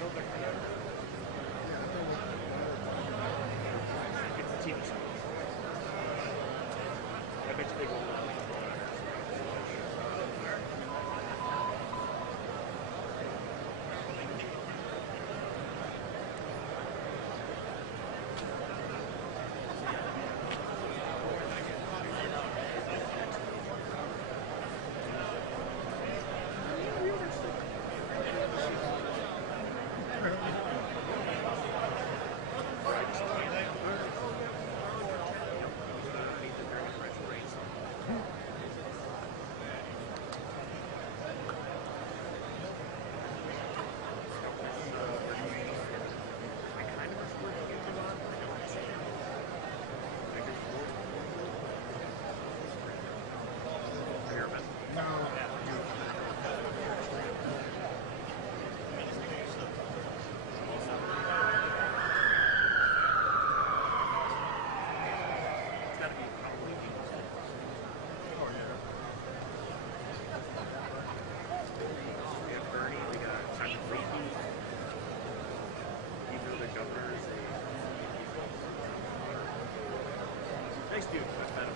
It's a TV show. I bet you they roll out. Nice dude. I've met him.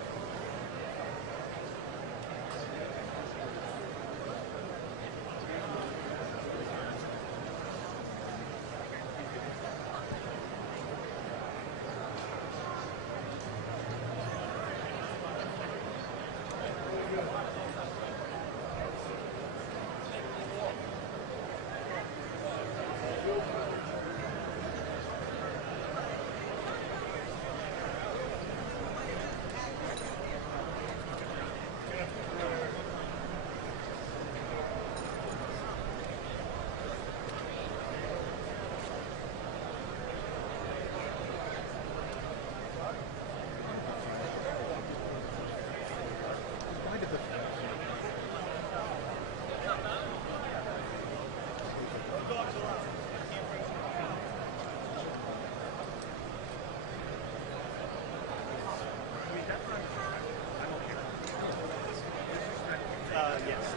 Yes.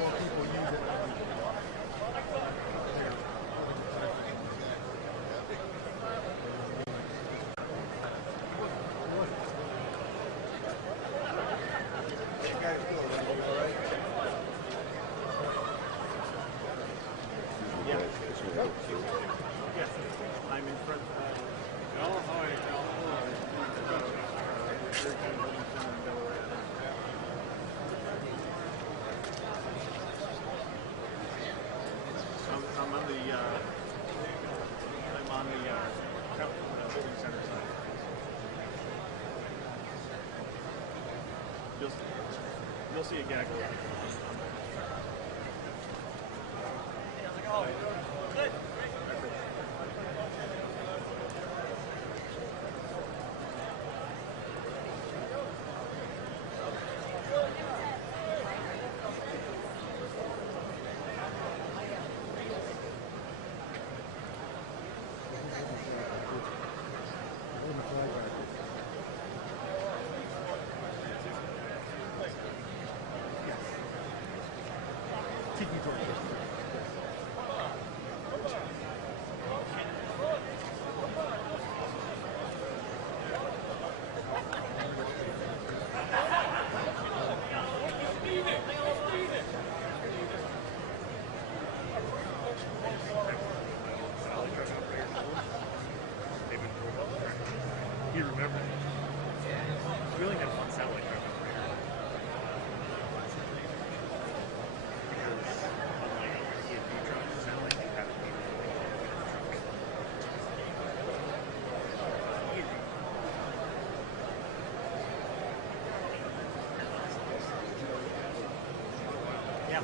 Well, people use it. You guys doing all right? Yeah. Yes. I'm in front of I'm on the building center side. You'll see a gaggle. Good. You remember? We only had one satellite truck operator. Because unlike a CFD truck, satellite you have to be yeah.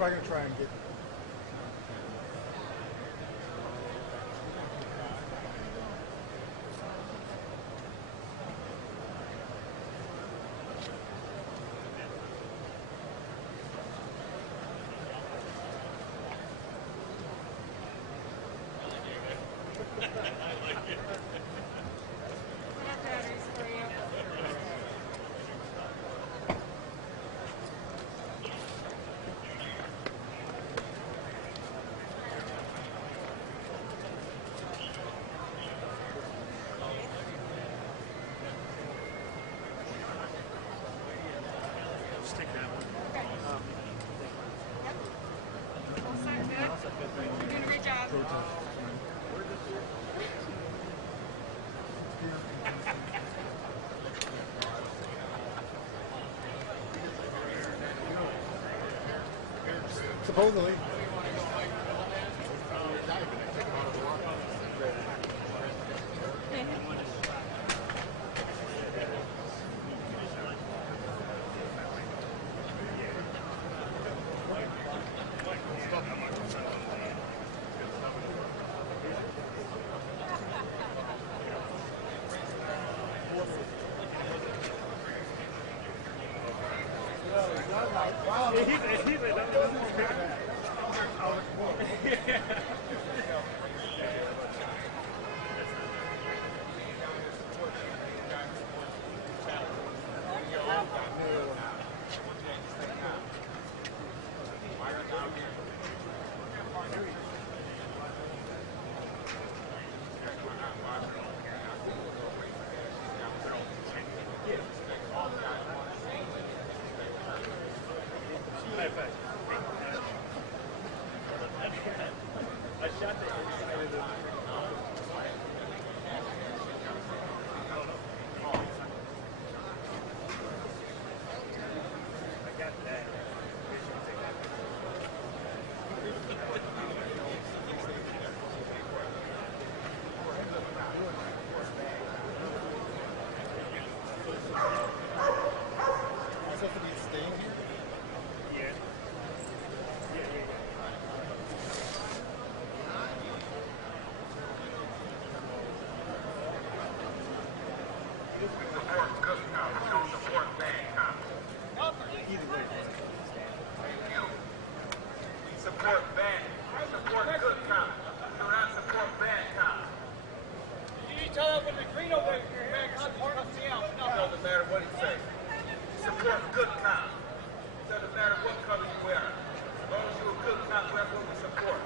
probably gonna try and get. Just take that one. All set, good? You're doing a great job. Supposedly. Support bad. Support good cop. Do not support bad cop. You tell them when the green over here, man, support us out. It doesn't matter what he says. Support good cop. It doesn't matter what color you wear. As long as you're a good cop, that's what we support.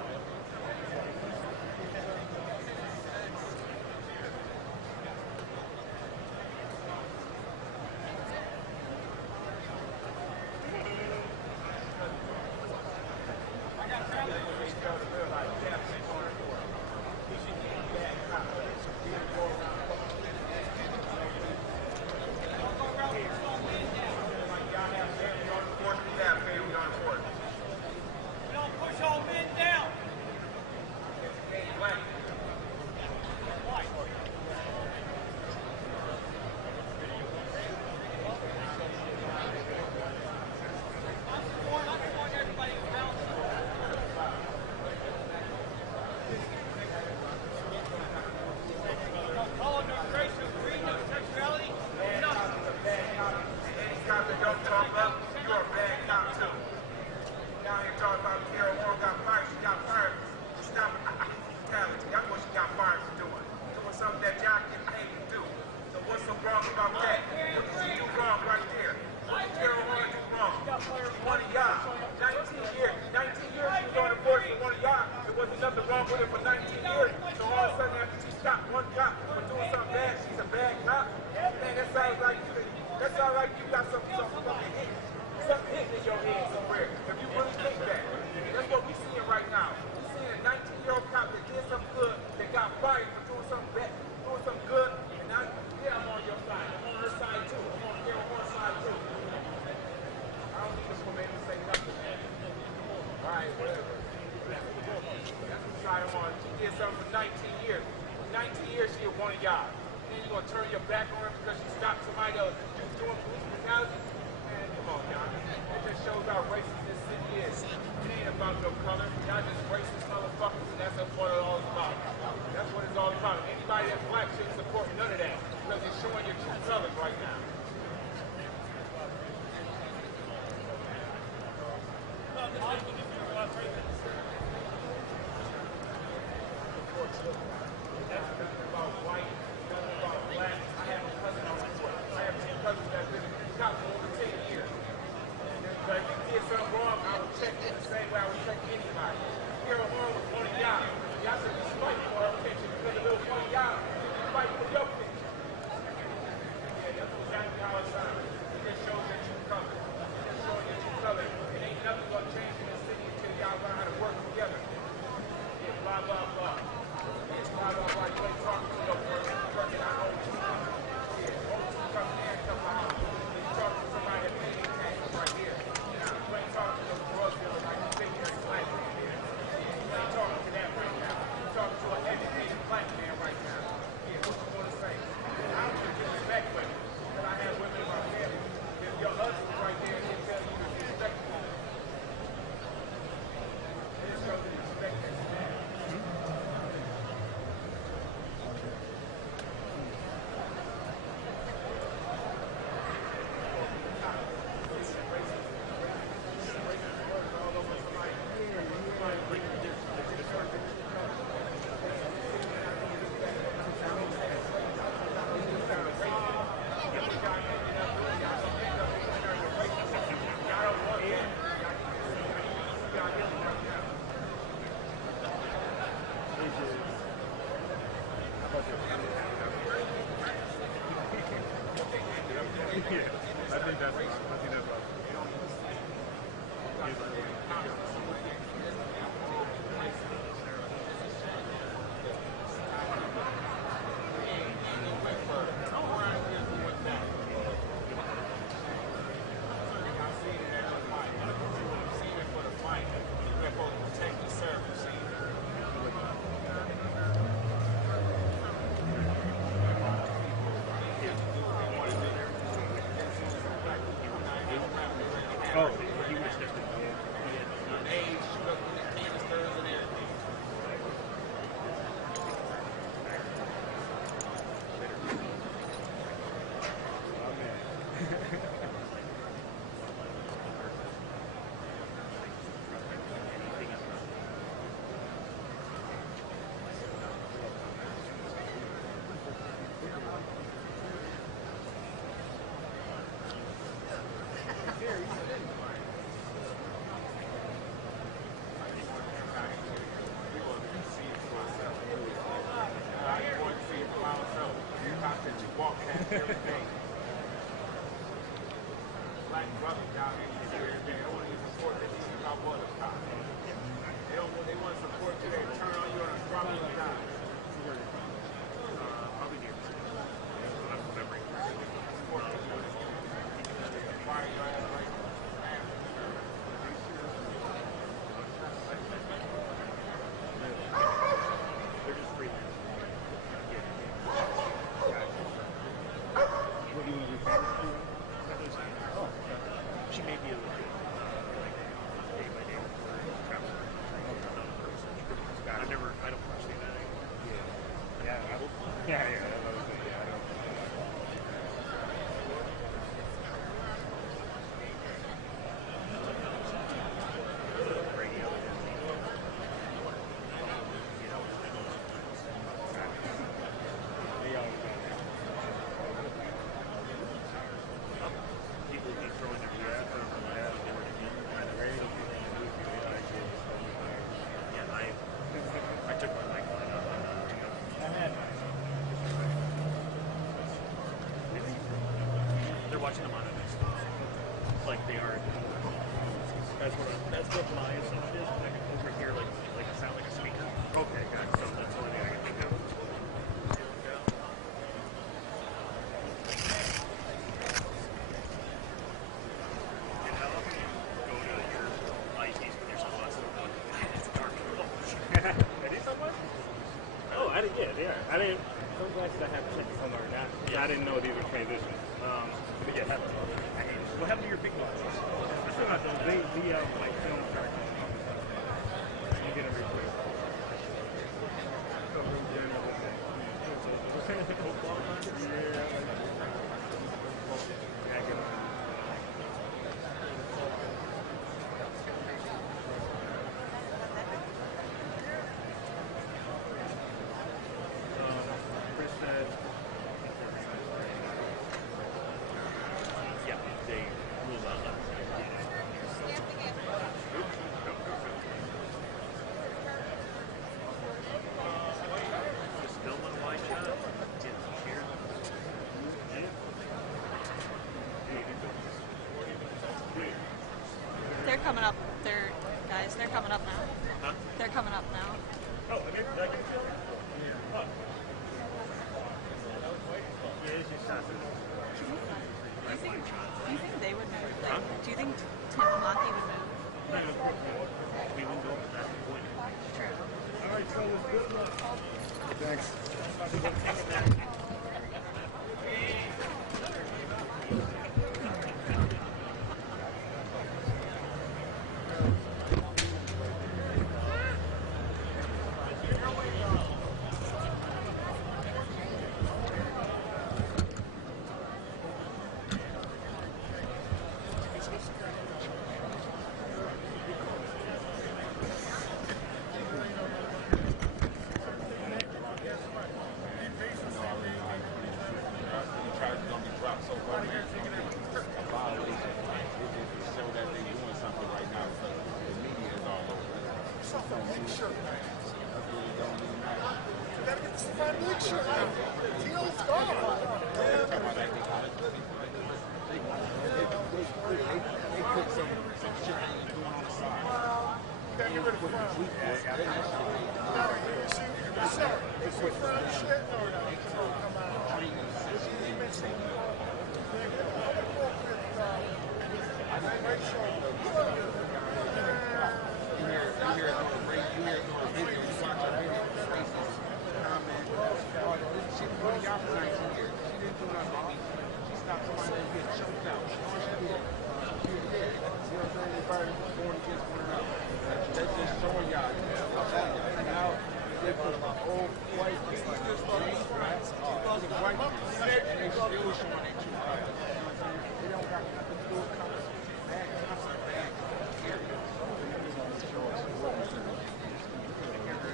Turn your back on her because she stopped somebody else doing police brutality? Man, come on, John. It just shows how racist this city is. It ain't about no color. Y'all just racist motherfuckers, and that's what it's all about. That's what it's all about. Anybody that's black shouldn't support none of that because it's showing your true colors right now. Oh, he was different. Age, canisters, and everything. Black brothers down here, they don't want to support this about what it's about. They want to support you, they turn on you and drop you and die. Probably near I'm remembering. Support you. Fire your ass right now. They're just freelance. What do you want to do? Oh, She may be a little bit like day by day travel. I don't watch the night. yeah. I don't. Radio. People would be throwing their I took my mic line off. They're watching them on it. Like they are. That's what my assumption is. Like over here, like it sound like a speaker. Okay, good. So that's the only thing I can think of. And how often you go to your IEPs with your sunglasses on? It's dark. Are these sunglasses? Oh, I didn't. Yeah, they are. I didn't. Sunglasses I have to check some are not. I didn't know these were transitions. But yeah, what happened to your big glasses? So they like film tracking. You get a replay. So real general. Chris said, Yeah, they ruled out last night. Just filming a wide shot. Didn't care. They're coming up. They're coming up now. Huh? They're coming up now. Oh, I mean, that can feel it. yeah, it's just not. Do you think they would move? Like, Huh? do you think Tim Maki would move? No, of course not. We wouldn't go up to that point. True. All right, fellas, good luck. Thanks. Charges gonna be dropped so far. A violation. It just show that they doing something right now. The media is all over. Big shirt, man. It don't even matter. You gotta get this fun big shirt. The deal's gone. They put some shit they ain't doing on the side. You gotta get rid of the front. It's the front shit. No, no. Come on.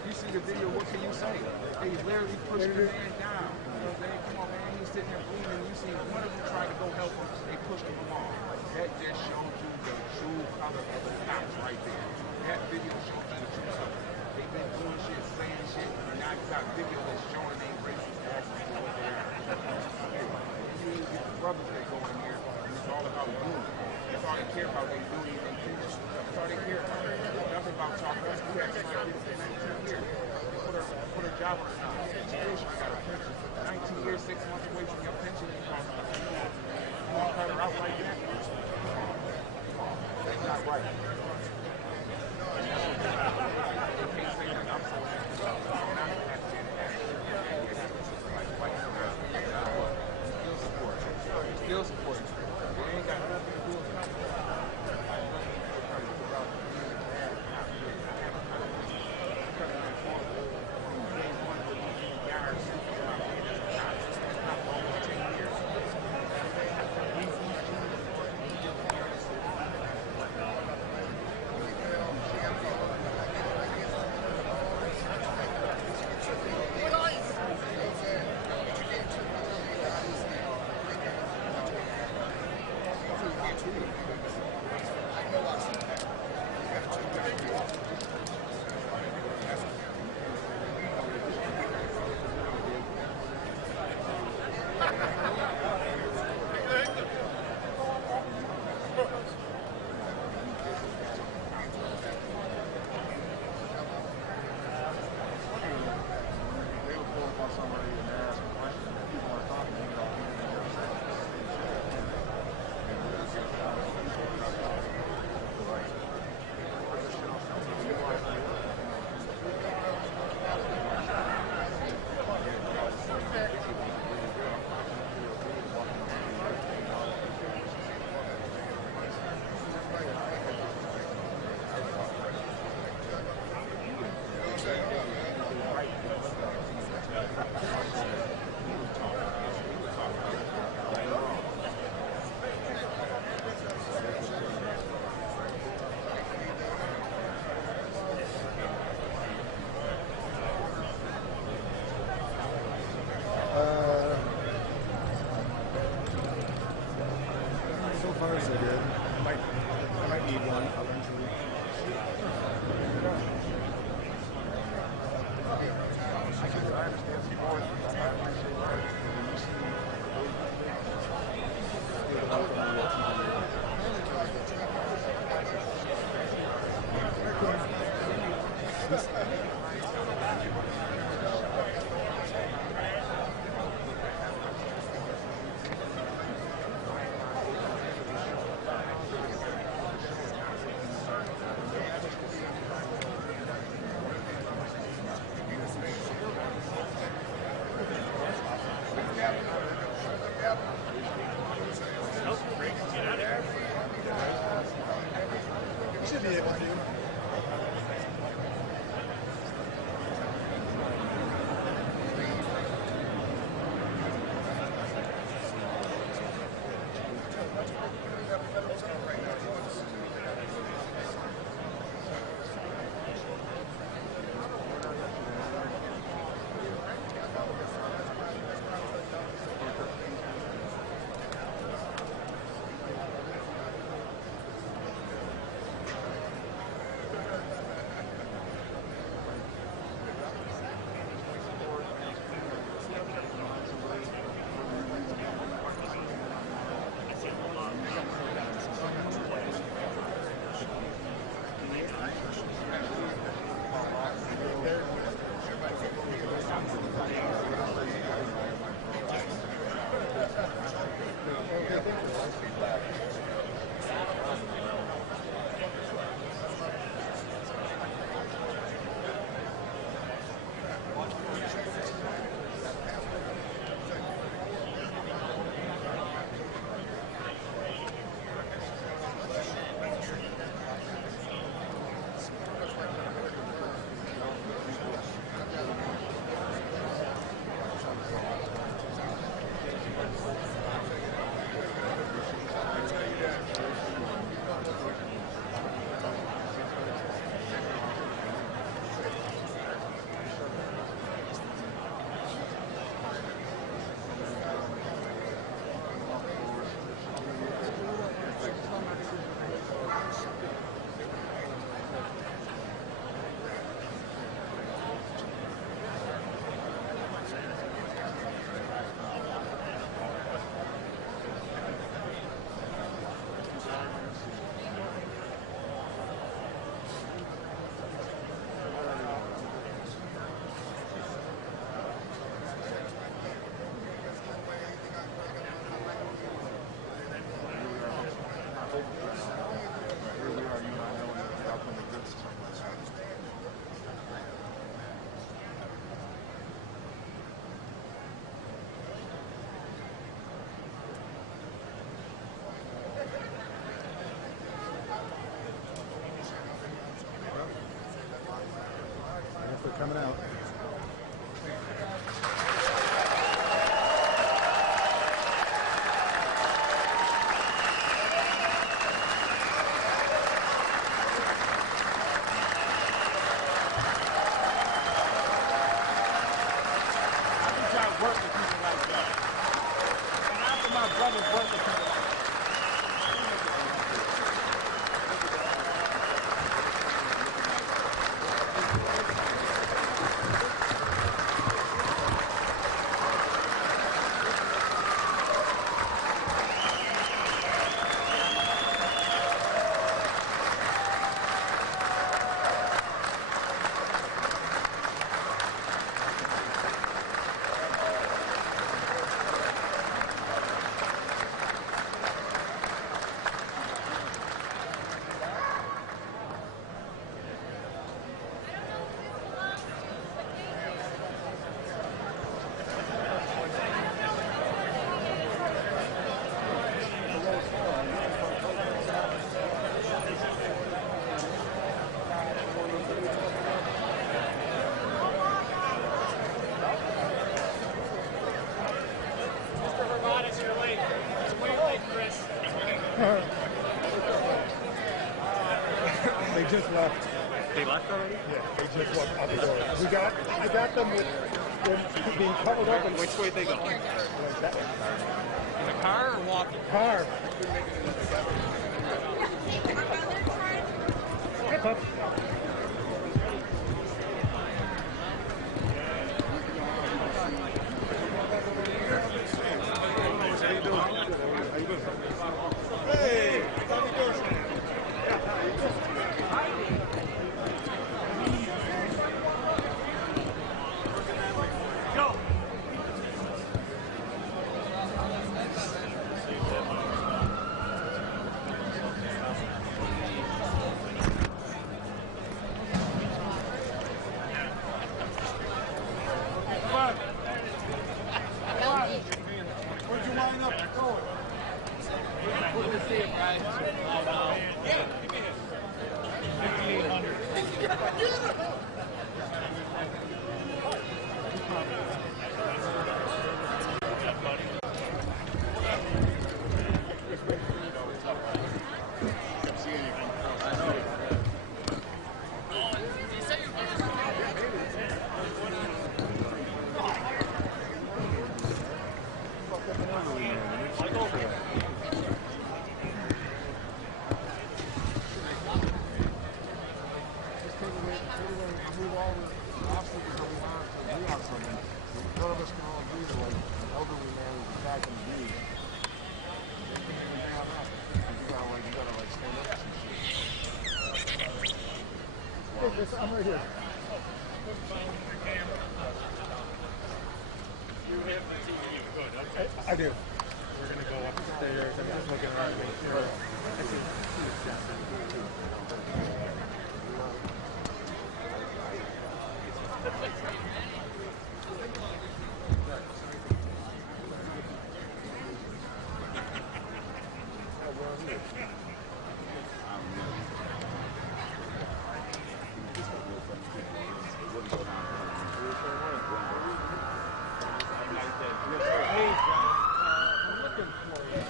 You see the video, what can you say? They literally pushed the man down. You know what I'm saying? Come on, man, he's sitting there bleeding. You see one of them trying to go help him. They pushed him along. That just showed you the true color of the cops right there. That video showed you the true color. They've been doing shit, saying shit, and now you got video that's showing they racist actions for what they're You get the brothers that go in here, and it's all about unity. That's all they care about. They unity, they finish. That's all they care about. Nothing about talking. That's who had somebody for 19 years. Put her job on the side. She got a pension. 19 years, 6 months away from your pension. You want to cut her out like that? That's not right. They can't say that. I'm so still support. They ain't got nothing to do with cars they did. I might need one eventually. Should be able to. They're coming out. They just left. They left already? Yeah, they just walked out the door. I got them with being covered up. And Which way they go? like that way. In a car or walking? walking. Carve. Hey, pup. Hey, how you doing? Go! Where'd you line up going? Good to see you, Brian. Yeah. 5,800. Move all the obstacles that we want to be on something. None of us can all agree to like an elderly man who's attacking the bees. They can't even agree on that. You gotta like stand up to some shit. Hey, Chris, I'm right here. You have the TV. Good, okay. I do. We're going to go upstairs. I'm just looking around to make sure. I see. I'm looking for you.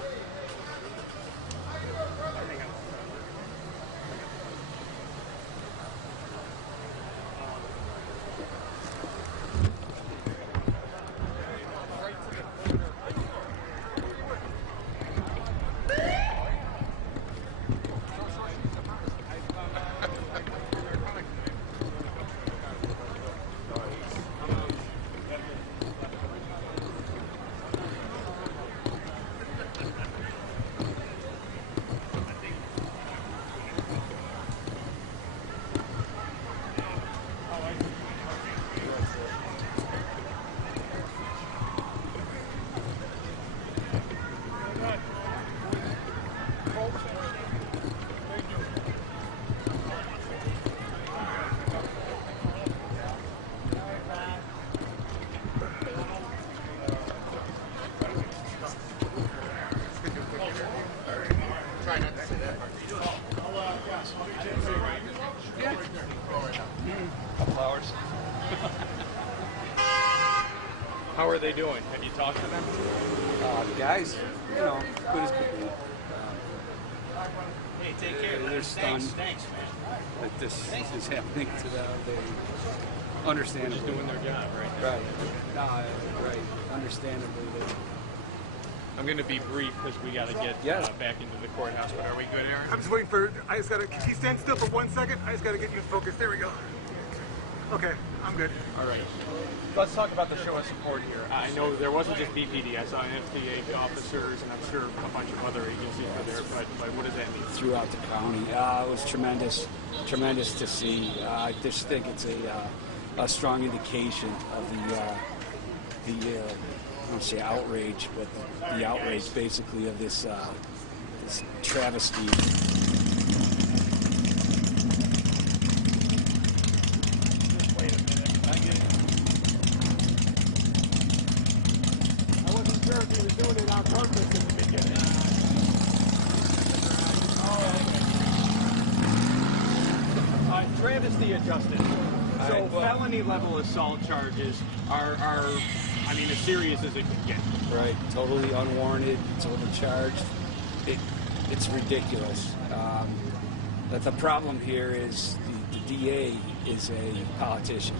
How are they doing? Have you talked to them? The guys, you know, good as could be. Hey, take care. They're stunned Thanks, man. that this is happening to them. They understandably Just doing their job, right? Right. Right. Understandably, they. I'm going to be brief because we got to get back into the courthouse. But are we good, Aaron? I'm just waiting for, I just gotta, can you stand still for 1 second? I just gotta get you focused. There we go. Okay, I'm good. All right. Let's talk about the show of support here. I know there wasn't just BPD. I saw FDA officers, and I'm sure a bunch of other agencies were there. But what does that mean? Throughout the county, it was tremendous to see. I just think it's a strong indication of the I don't say outrage, but the outrage basically of this travesty. He was doing it on purpose in the beginning. Travesty adjusted. So felony level assault charges are I mean, as serious as it can get. Right, totally unwarranted. It's overcharged. It's ridiculous. But the problem here is the DA is a politician,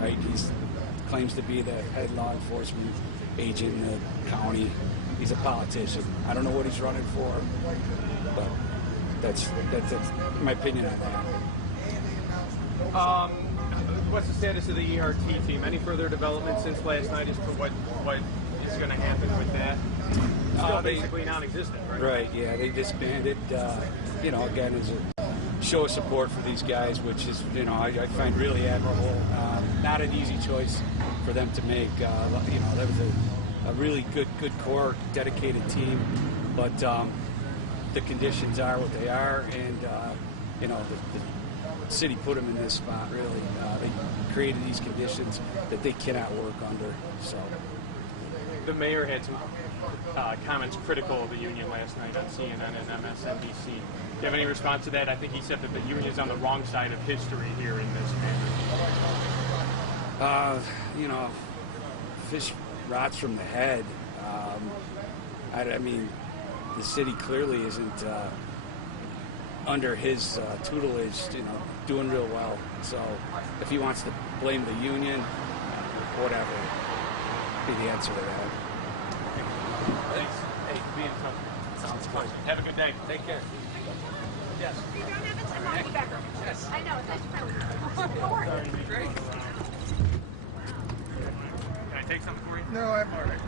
right? He claims to be the head law enforcement agent in the county, he's a politician. I don't know what he's running for, but that's my opinion on that. What's the status of the ERT team? Any further development since last night as to what is going to happen with that? Still basically non-existent, right? Right, yeah, they disbanded, again, as a show of support for these guys, which is, I find really admirable. Not an easy choice for them to make. That was a really good core, dedicated team, but the conditions are what they are, and, the city put them in this spot, really. They created these conditions that they cannot work under, so. The mayor had some comments critical of the union last night on CNN and MSNBC. Do you have any response to that? I think he said that the union's on the wrong side of history here in this matter. Fish rots from the head. I mean, the city clearly isn't under his tutelage, doing real well. So if he wants to blame the union, whatever, be the answer to that. Thanks. Hey, be in touch. Sounds good. Have a good day. Take care. Yes. You don't have a time. I'll be back. Yes. I know. It's nice to know. Don't worry. Great. Can I take something for you? No, I'm all right.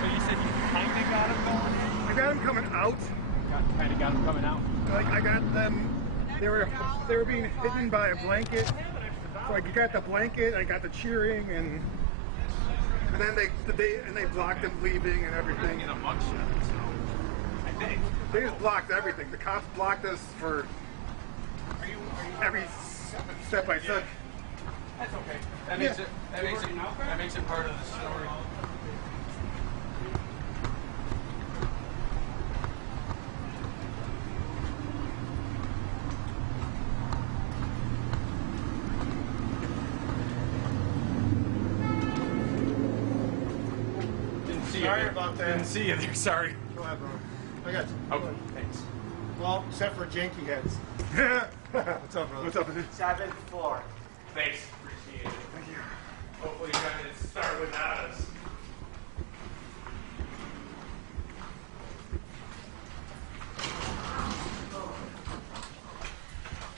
So you said you kind of got him going? I got them coming out. Kind of got him coming out. Like I got them. They were being hidden by a blanket. So I got the blanket. I got the cheering, and then they blocked them leaving and everything. In a mugshot, so I think They just blocked everything. The cops blocked us for every step I took. that's okay. That makes it part of the story. Sorry about that. Didn't see you there. Sorry. Go ahead, bro. I got you. Okay. Thanks. Well, except for janky heads. What's up, brother? What's up? 7th floor. Thanks. Appreciate it. Thank you. Hopefully, you're going to start without us.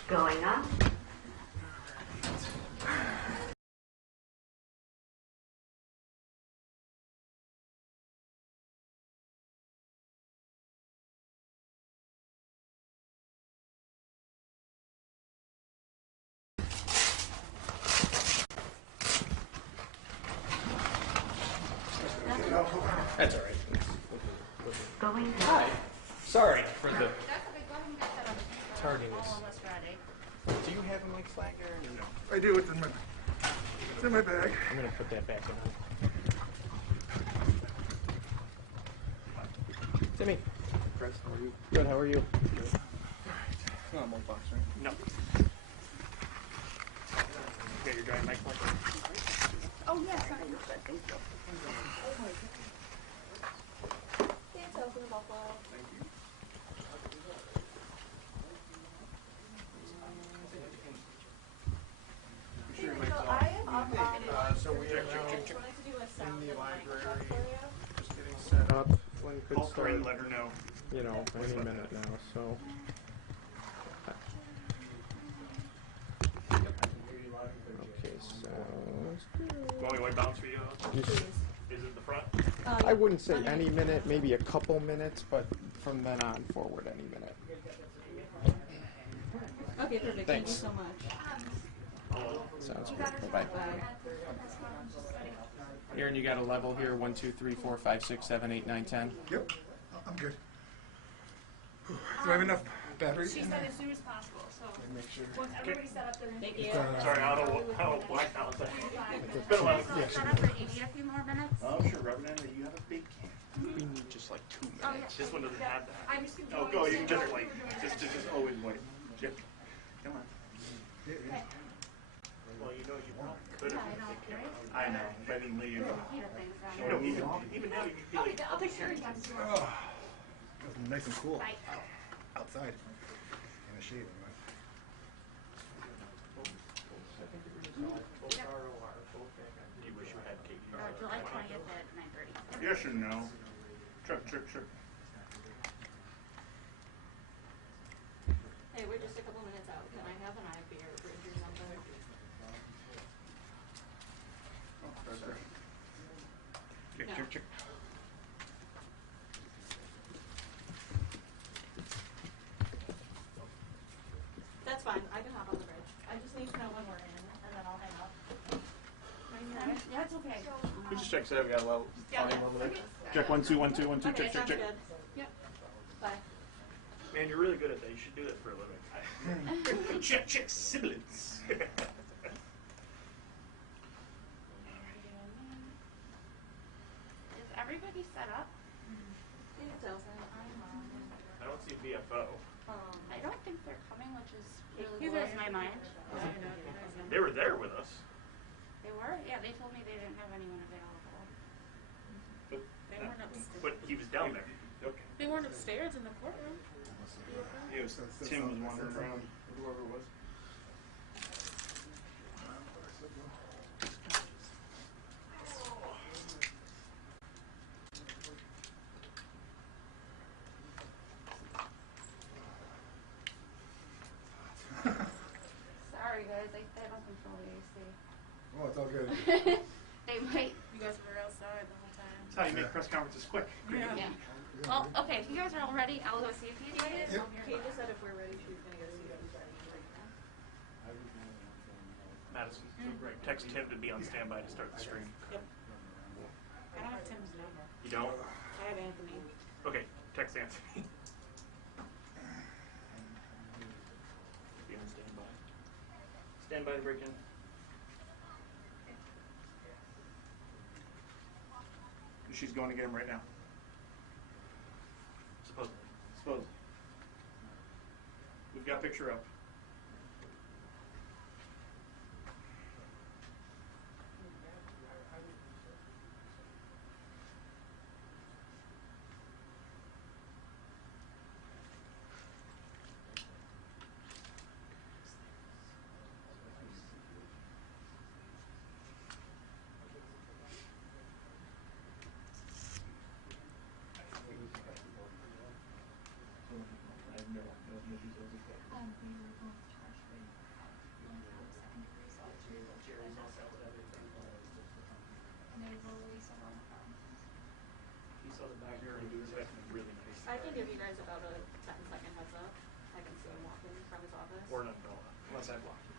Going up. That's all right. Going up. Hi. Sorry for the That's okay. Go ahead and get that on the tardiness. almost ready. Do you have a Mike Flagger? No. I do. It's in my bag. I'm going to put that back in. Timmy. Chris, how are you? Good. How are you? It's not a box, right? No. Got your giant Mike Flagger. Oh, yes. Sorry. So we are now in the library, just getting set up. When could Call start, Corinne, let her know. any minute now, so. Okay, so. Going away bounce for you? Is it the front? I wouldn't say any minute, maybe a couple minutes, but from then on forward, any minute. Okay, perfect. Thank you so much. Sounds good. Bye-bye. Bye. Aaron, you got a level here, 1, 2, 3, 4, 5, 6, 7, 8, 9, 10. Yep, I'm good. Do I have enough battery? She said as soon as possible. So Make sure. once everybody's set up, then Thank you. Sorry, I don't black out. It's been a lot of set up for 80 a few more minutes. Oh, sure, Reverend, you have a big can. We need just like 2 minutes. Oh, yeah. This one doesn't have that. I'm just gonna Oh, go, you can just wait. Just always wait. Just, come on. Well, you know you could have. I know, but I didn't leave. You know, even now you feel like, I'll take care of that. It's nice and cool Bye. outside in the shade. you wish you had Katie. July 20th at 9:30. Yes or no? Check. Hey, we're just a couple minutes out. Can I have an eye for your bridge or something? Oh, sorry. No. Check. That's fine. I can hop on the bridge. I just need to know when we're in, and then I'll hang up. Yeah, it's okay. We just check. So we got a little Yeah. volume over there. Check 1 2 1 2 1 2. Okay, Check. sounds good. Yep. Bye. Man, you're really good at that. You should do that for a living. check siblings. Is everybody set up? It doesn't. I don't see BFO. I don't think they're coming, which is really blows my mind. They were there with us. They were? Yeah, they told me they didn't have anyone available. But, They weren't upstairs. but he was down there. Okay. They weren't upstairs in the courtroom. Yeah, Tim was wandering around. Whoever it was. Sorry, guys. I don't control the AC. Oh, it's all good. They might. You guys were outside the whole time. That's how you make press conferences quick. Yeah. Well, okay. If you guys are all ready, I'll go see if he's ready. Kate just said if we're ready, she's gonna go see if he's ready. Madison, text Tim to be on standby to start the stream. Yep. I don't have Tim's number. You don't? I have Anthony. Okay, text Anthony. Be on standby. Standby to break in. She's going to get him right now. Supposedly. We've got picture up. He saw the back here and he was acting really nice. I can give you guys about a 10-second heads up. I can see him walking from his office. Or an umbrella, unless I block it.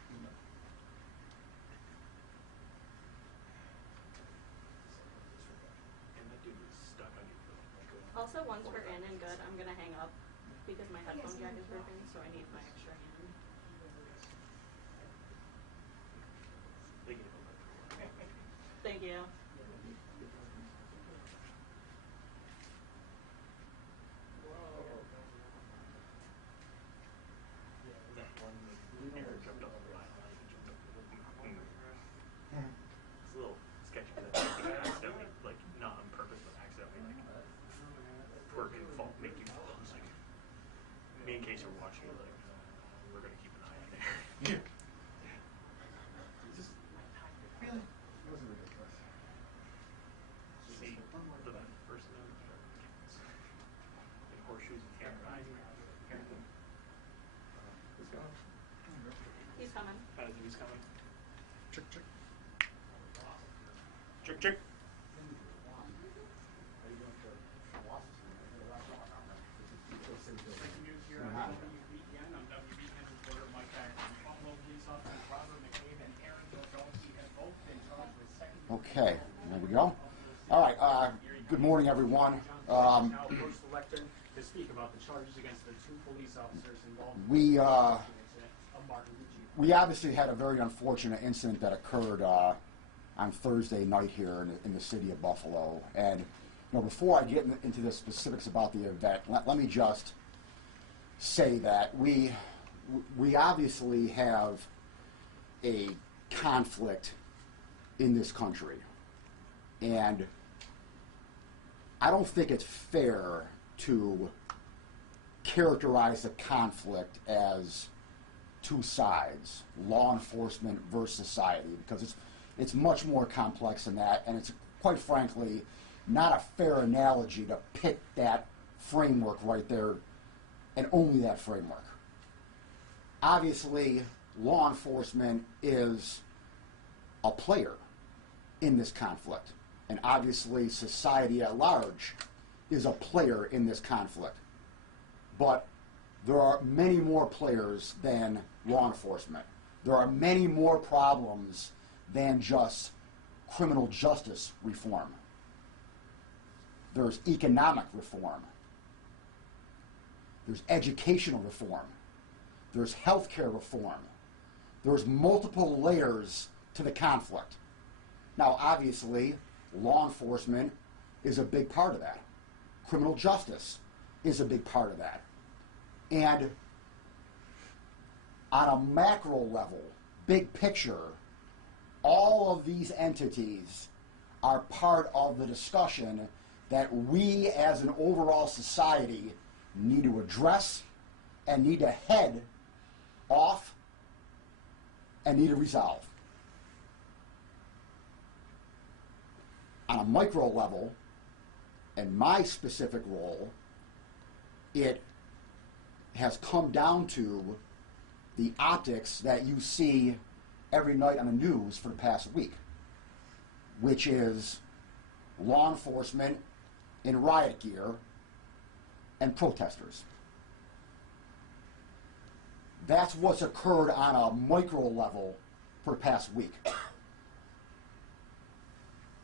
And that dude was stuck on you for like Also, once we're in and good, I'm gonna hang up because my headphone jack is broken, so I need my extra hand. They gave him a Thank you. that one Eric jumped up the line. It's a little sketchy because I think I accidentally, like, not on purpose, but accidentally, like, twerk and fall, make you fall. It's like, me and Casey were watching it, like, we're going to keep an eye on there. Yeah. Just really, it wasn't ridiculous. See the person in the horseshoes and camera eyes. Who's going? He's coming. He's coming. Check. Check. Breaking news here on WBEN. I'm WBEN reporter Mike Agnew. Buffalo police officers Robert McCabe and Aaron Dolgolsky have both been charged with second. Okay, there we go. All right, good morning, everyone. Now approach the lectern to speak about the charges against the two police officers involved in We, the incident of Martin Lucci. We obviously had a very unfortunate incident that occurred on Thursday night here in the city of Buffalo. And before I get into the specifics about the event, let me just say that we obviously have a conflict in this country. And I don't think it's fair to characterize the conflict as two sides, law enforcement versus society, because it's much more complex than that, and it's quite frankly, not a fair analogy to pick that framework right there and only that framework. Obviously, law enforcement is a player in this conflict, and obviously society at large is a player in this conflict. But there are many more players than law enforcement. There are many more problems than just criminal justice reform. There's economic reform. There's educational reform. There's healthcare reform. There's multiple layers to the conflict. Now, obviously, law enforcement is a big part of that. Criminal justice is a big part of that. And on a macro level, big picture, all of these entities are part of the discussion that we as an overall society need to address and need to head off and need to resolve. On a micro level, in my specific role, it has come down to the optics that you see every night on the news for the past week, which is law enforcement in riot gear and protesters. That's what's occurred on a micro level for the past week.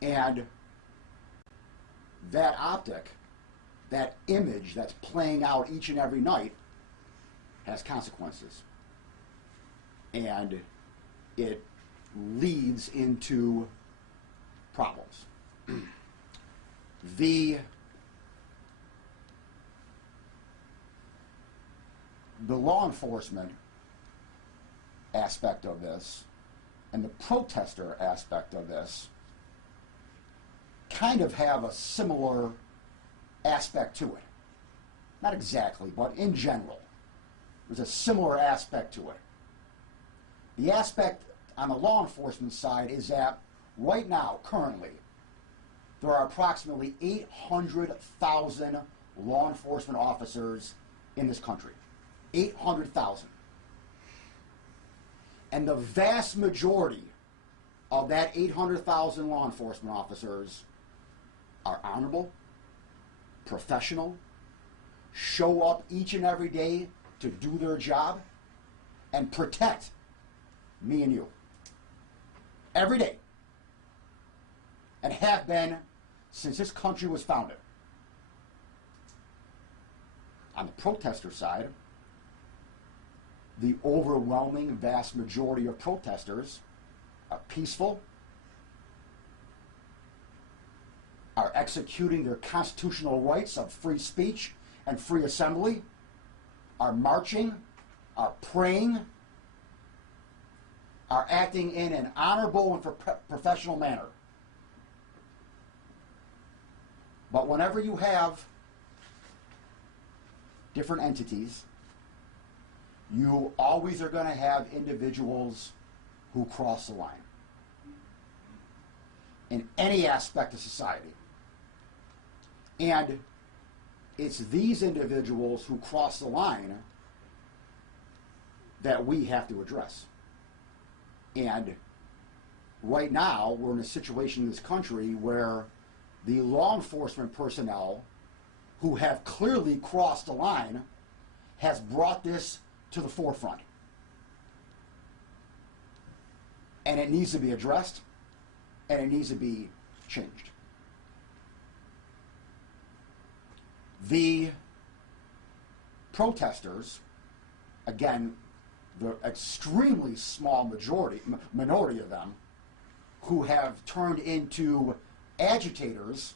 And that optic, that image that's playing out each and every night has consequences. And it leads into problems. The law enforcement aspect of this and the protester aspect of this kind of have a similar aspect to it. Not exactly, but in general, there's a similar aspect to it. The aspect on the law enforcement side is that right now, currently, there are approximately 800,000 law enforcement officers in this country. 800,000. And the vast majority of that 800,000 law enforcement officers are honorable, professional, show up each and every day to do their job, and protect me and you. Every day. And have been since this country was founded. On the protester side, the overwhelming vast majority of protesters are peaceful, are executing their constitutional rights of free speech and free assembly, are marching, are praying, are acting in an honorable and professional manner. But whenever you have different entities, you always are going to have individuals who cross the line in any aspect of society. And it's these individuals who cross the line that we have to address. And right now, we're in a situation in this country where the law enforcement personnel who have clearly crossed the line has brought this to the forefront. And it needs to be addressed, and it needs to be changed. The protesters, again, the extremely small minority of them, who have turned into agitators,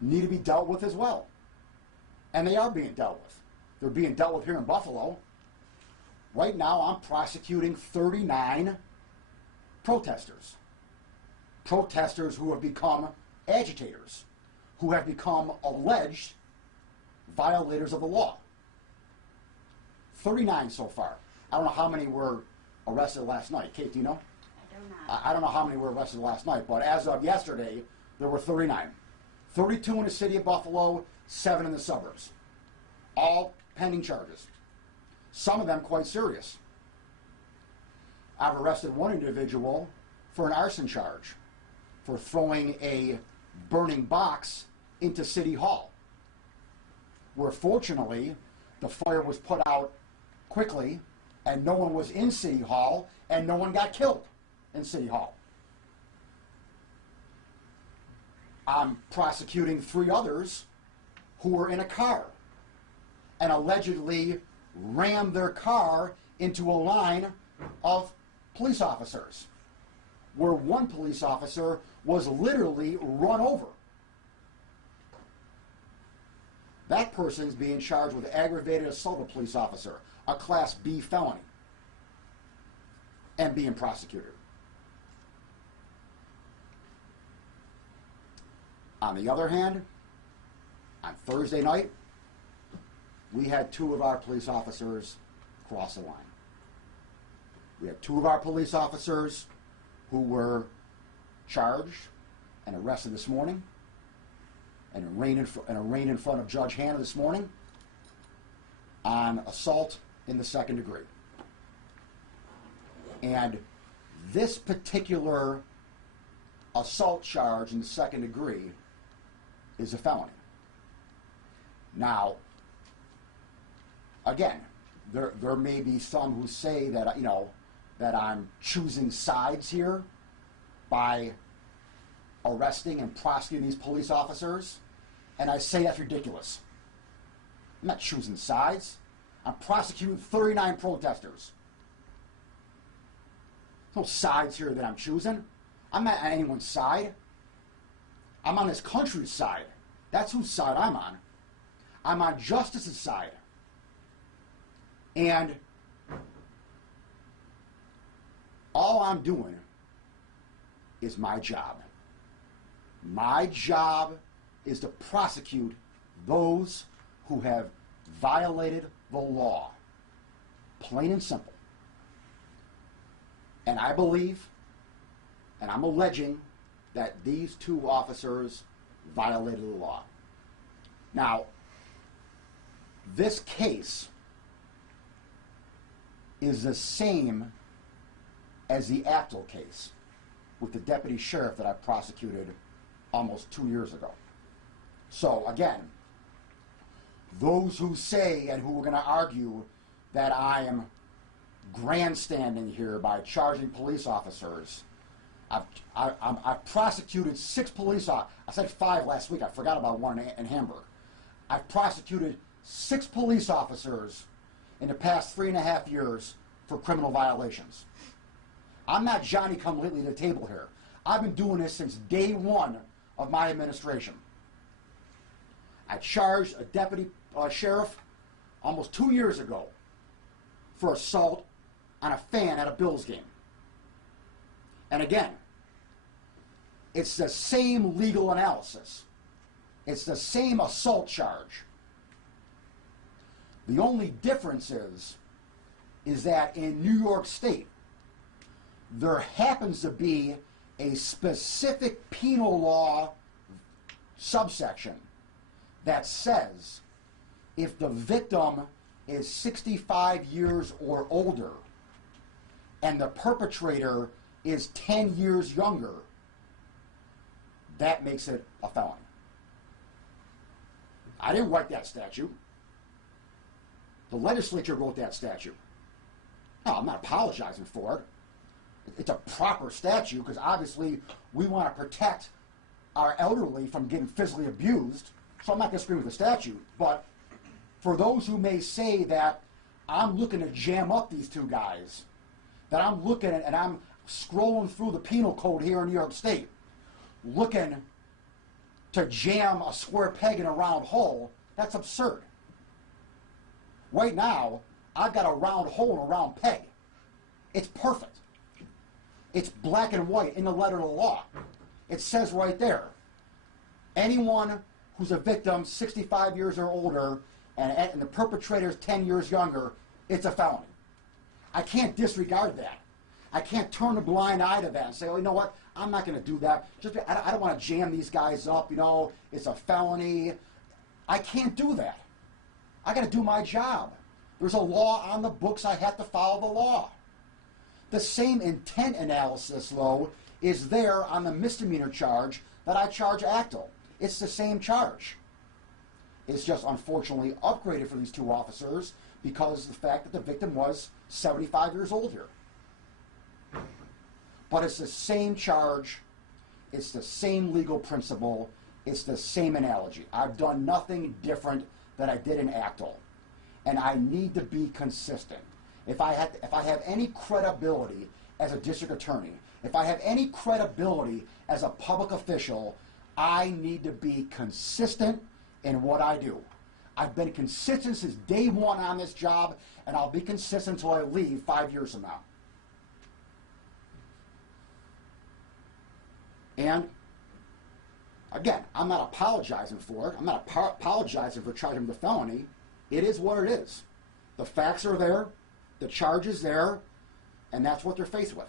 need to be dealt with as well. And they are being dealt with. They're being dealt with here in Buffalo. Right now, I'm prosecuting 39 protesters. Protesters who have become agitators, who have become alleged violators of the law. 39 so far. I don't know how many were arrested last night. Kate, do you know? I I don't know how many were arrested last night, but as of yesterday, there were 39. 32 in the city of Buffalo, 7 in the suburbs. All pending charges. Some of them quite serious. I've arrested one individual for an arson charge for throwing a burning box into City Hall, where fortunately the fire was put out quickly and no one was in City Hall and no one got killed in City Hall. I'm prosecuting 3 others who were in a car and allegedly rammed their car into a line of police officers, where one police officer was literally run over. That person's being charged with aggravated assault of a police officer, a Class B felony, and being prosecuted. On the other hand, on Thursday night, we had 2 of our police officers cross the line. We had 2 of our police officers who were charged and arrested this morning and arraigned in front of Judge Hanna this morning on assault in the 2nd degree. And this particular assault charge in the 2nd degree is a felony. Now, again, there may be some who say that, you know, that I'm choosing sides here by arresting and prosecuting these police officers, and I say that's ridiculous. I'm not choosing sides. I'm prosecuting 39 protesters. There's no sides here that I'm choosing. I'm not on anyone's side. I'm on this country's side. That's whose side I'm on. I'm on justice's side. And all I'm doing is my job. My job is to prosecute those who have violated the law. Plain and simple. And I believe, and I'm alleging, that these 2 officers violated the law. Now, this case is the same as the Aptel case with the deputy sheriff that I prosecuted almost 2 years ago. So again, those who say and who are going to argue that I am grandstanding here by charging police officers, I've prosecuted 6 police officers. I said 5 last week. I forgot about 1 in Hamburg. I've prosecuted 6 police officers in the past 3.5 years for criminal violations. I'm not Johnny-come-lately to the table here. I've been doing this since day 1 of my administration. I charged a deputy sheriff almost 2 years ago for assault on a fan at a Bills game. And again, it's the same legal analysis. It's the same assault charge. The only difference is that in New York State, there happens to be a specific penal law subsection that says if the victim is 65 years or older and the perpetrator is 10 years younger, that makes it a felony. I didn't write that statute. The legislature wrote that statute. No, I'm not apologizing for it. It's a proper statute because obviously we want to protect our elderly from getting physically abused. So I'm not disagreeing with the statute. But for those who may say that I'm looking to jam up these 2 guys, that I'm looking at and I'm scrolling through the penal code here in New York State, looking to jam a square peg in a round hole, that's absurd. Right now, I've got a round hole and a round peg. It's perfect. It's black and white in the letter of the law. It says right there, anyone who's a victim 65 years or older and the perpetrator is 10 years younger, it's a felony. I can't disregard that. I can't turn a blind eye to that and say, oh, you know what, I'm not going to do that. I don't want to jam these guys up, it's a felony. I can't do that. I got to do my job. There's a law on the books. I have to follow the law. The same intent analysis, though, is there on the misdemeanor charge that I charge ACTO. It's the same charge. It's just unfortunately upgraded for these two officers because of the fact that the victim was 75 years old here. But it's the same charge. It's the same legal principle. It's the same analogy. I've done nothing different than I did in ACTO. And I need to be consistent. If I have any credibility as a district attorney, if I have any credibility as a public official, I need to be consistent in what I do. I've been consistent since day one on this job, and I'll be consistent until I leave 5 years from now. And again, I'm not apologizing for it. I'm not apologizing for charging with a felony. It is what it is. The facts are there, the charge is there, and that's what they're faced with.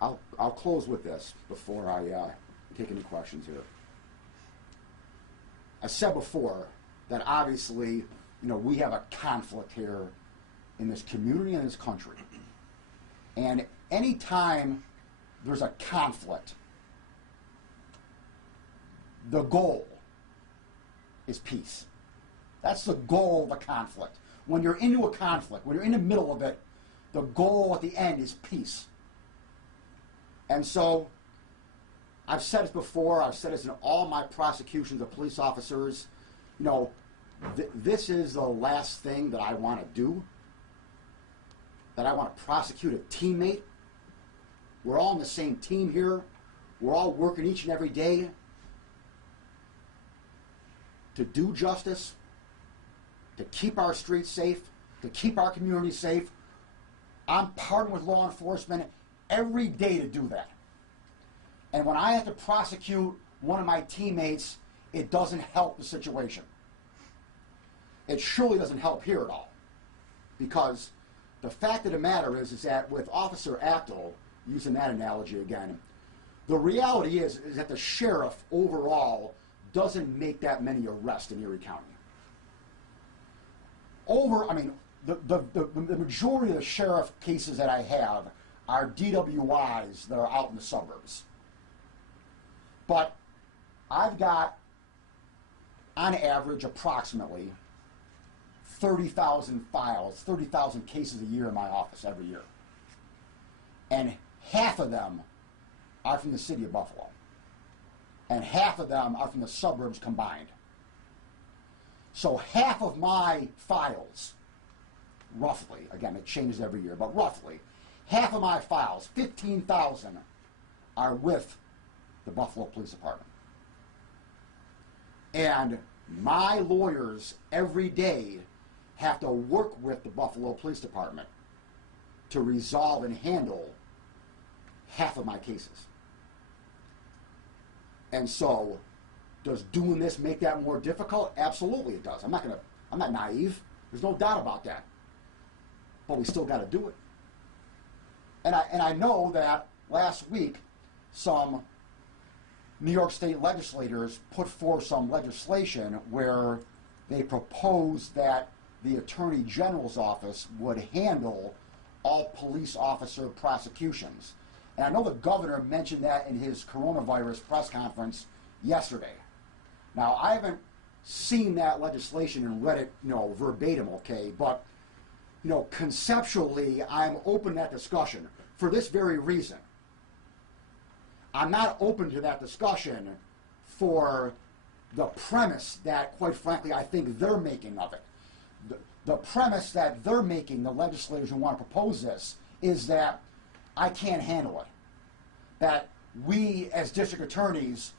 I'll close with this before I take any questions here. I said before that obviously, we have a conflict here in this community and this country. And anytime there's a conflict, the goal is peace. That's the goal of a conflict. When you're into a conflict, when you're in the middle of it, the goal at the end is peace. And so, I've said this before, I've said this in all my prosecutions of police officers, this is the last thing that I want to do, that I want to prosecute a teammate. We're all on the same team here. We're all working each and every day to do justice, to keep our streets safe, to keep our community safe. I'm partnering with law enforcement every day to do that. And when I have to prosecute one of my teammates, it doesn't help the situation. It surely doesn't help here at all. Because the fact of the matter is that with Officer Acto, using that analogy again, the reality is that the sheriff overall doesn't make that many arrests in Erie County. The majority of the sheriff cases that I have are DWIs that are out in the suburbs. But I've got, on average, approximately 30,000 files, 30,000 cases a year in my office every year. And half of them are from the city of Buffalo. And half of them are from the suburbs combined. So half of my files, roughly, again, it changes every year, but roughly, half of my files, 15,000, are with the Buffalo Police Department. And my lawyers every day have to work with the Buffalo Police Department to resolve and handle half of my cases. And so, does doing this make that more difficult? Absolutely it does. I'm not naive. There's no doubt about that. But we still got to do it. And I know that last week some New York State legislators put forth some legislation where they proposed that the Attorney General's office would handle all police officer prosecutions. And I know the governor mentioned that in his coronavirus press conference yesterday. Now, I haven't seen that legislation and read it, verbatim, okay? But, conceptually, I'm open to that discussion for this very reason. I'm not open to that discussion for the premise that, quite frankly, I think they're making of it. The premise that they're making, the legislators who want to propose this, is that I can't handle it. That we, as district attorneys,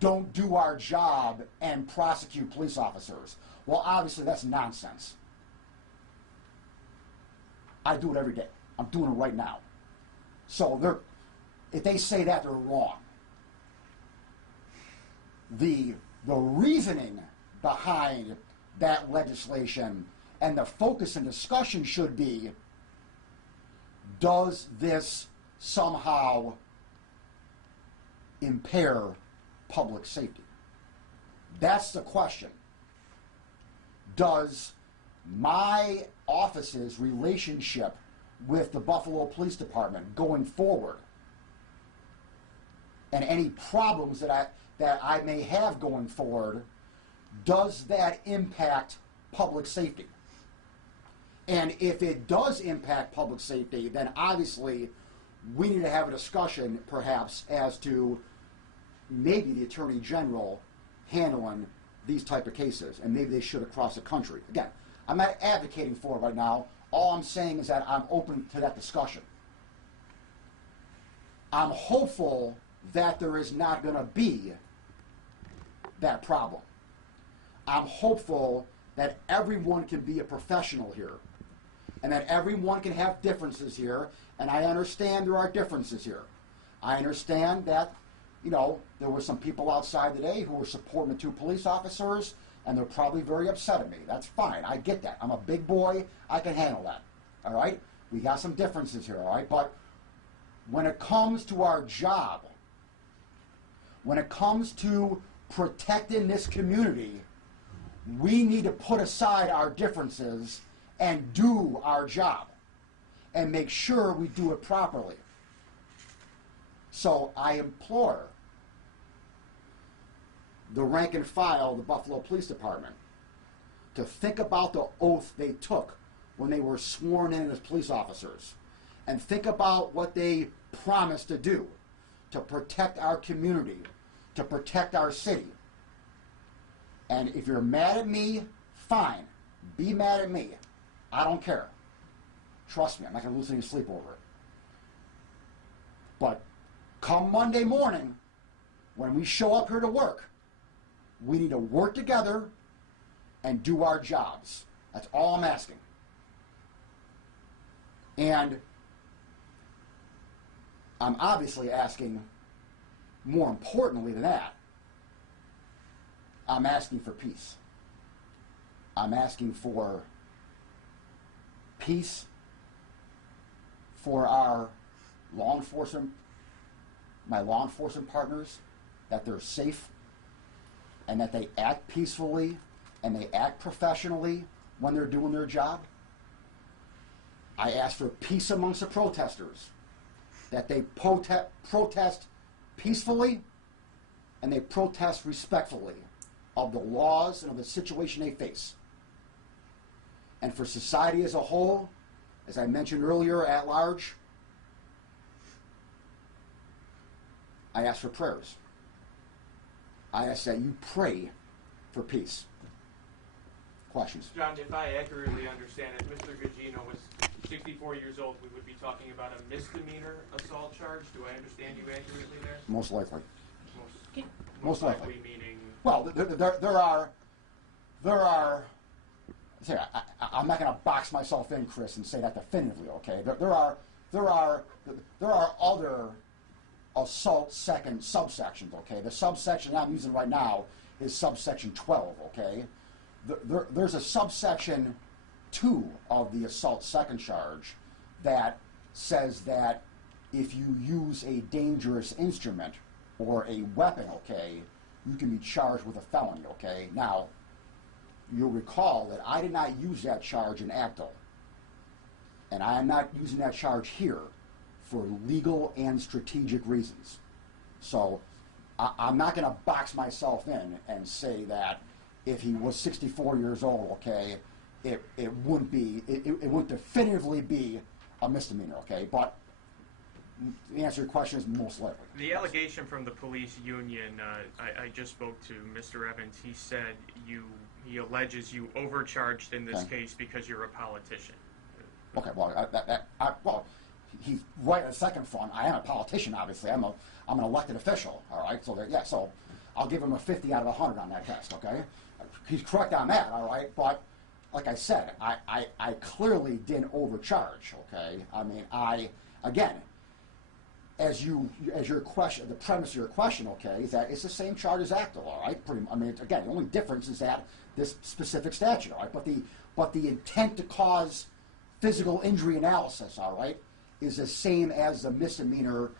don't do our job and prosecute police officers. Well, obviously, that's nonsense. I do it every day. I'm doing it right now. So if they say that, they're wrong. The reasoning behind that legislation And the focus and discussion should be, does this somehow impair public safety? That's the question. Does my office's relationship with the Buffalo Police Department going forward, and any problems that I may have going forward, does that impact public safety? And if it does impact public safety, then obviously we need to have a discussion perhaps as to maybe the Attorney General handling these type of cases, and maybe they should across the country. Again, I'm not advocating for it right now. All I'm saying is that I'm open to that discussion. I'm hopeful that there is not going to be that problem. I'm hopeful that everyone can be a professional here, and that everyone can have differences here, and I understand there are differences here. I understand that, you know, there were some people outside today who were supporting the 2 police officers, and they're probably very upset at me. That's fine. I get that. I'm a big boy. I can handle that. All right? We got some differences here, all right? But when it comes to our job, when it comes to protecting this community, we need to put aside our differences and do our job and make sure we do it properly. So I implore the rank and file of the Buffalo Police Department to think about the oath they took when they were sworn in as police officers, and think about what they promised to do to protect our community, to protect our city. And if you're mad at me, fine. Be mad at me. I don't care. Trust me, I'm not going to lose any sleep over it. But come Monday morning, when we show up here to work, we need to work together and do our jobs. That's all I'm asking. And I'm obviously asking, more importantly than that, I'm asking for peace. I'm asking for peace for our law enforcement, my law enforcement partners, that they're safe and that they act peacefully and they act professionally when they're doing their job. I ask for peace amongst the protesters, that they protest peacefully and they protest respectfully of the laws and of the situation they face. And for society as a whole, as I mentioned earlier, at large, I ask for prayers. I ask that you pray for peace. Questions? John, if I accurately understand it, Mr. Gugino was 64 years old. We would be talking about a misdemeanor assault charge. Do I understand you accurately there? Most likely. Most likely meaning? Well, there are. I'm not going to box myself in, Chris, and say that definitively. Okay, there are other assault second subsections. Okay, the subsection I'm using right now is subsection 12. Okay, there's a subsection 2 of the assault second charge that says that if you use a dangerous instrument or a weapon, okay, you can be charged with a felony. Okay, now you'll recall that I did not use that charge in Acto, and I am not using that charge here for legal and strategic reasons. So I'm not going to box myself in and say that if he was 64 years old, okay, it wouldn't definitively be a misdemeanor, okay? But the answer to your question is most likely. The allegation from the police union, I just spoke to Mr. Evans. He said he alleges you overcharged in this case because you're a politician. Okay, well, he's right on the second front. I am a politician, obviously. I'm an elected official, all right? So I'll give him a 50 out of 100 on that test, okay? He's correct on that, all right? But like I said, I clearly didn't overcharge, okay? I mean, again, as your question, the premise of your question, okay, is that it's the same charge as ACTO, all right? Again, the only difference is that this specific statute, all right? but the intent to cause physical injury analysis, all right, is the same as the misdemeanor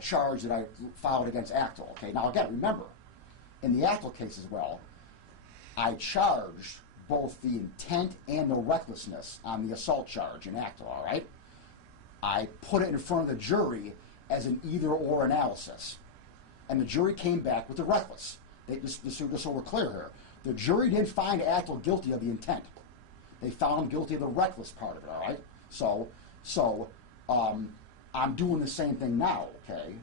charge that I filed against Actel. Okay, now again, remember, in the Actel case as well, I charged both the intent and the recklessness on the assault charge in Actel, all right? I put it in front of the jury as an either-or analysis. And the jury came back with the reckless. Just so we're clear here. The jury didn't find Actel guilty of the intent. They found him guilty of the reckless part of it, all right? So I'm doing the same thing now, okay?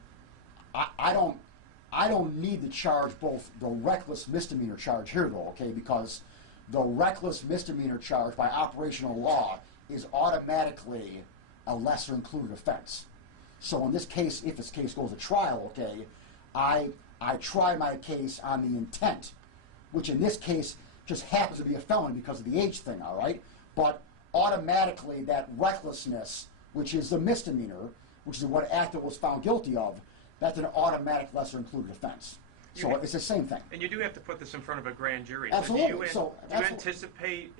I don't need to charge both the reckless misdemeanor charge here, though, okay? Because the reckless misdemeanor charge by operational law is automatically a lesser included offense. So in this case, if this case goes to trial, okay, I try my case on the intent, which in this case just happens to be a felony because of the age thing, all right? But automatically that recklessness, which is the misdemeanor, which is what Actel was found guilty of, that's an automatic lesser included offense. So it's the same thing. And you do have to put this in front of a grand jury. Absolutely. So do you anticipate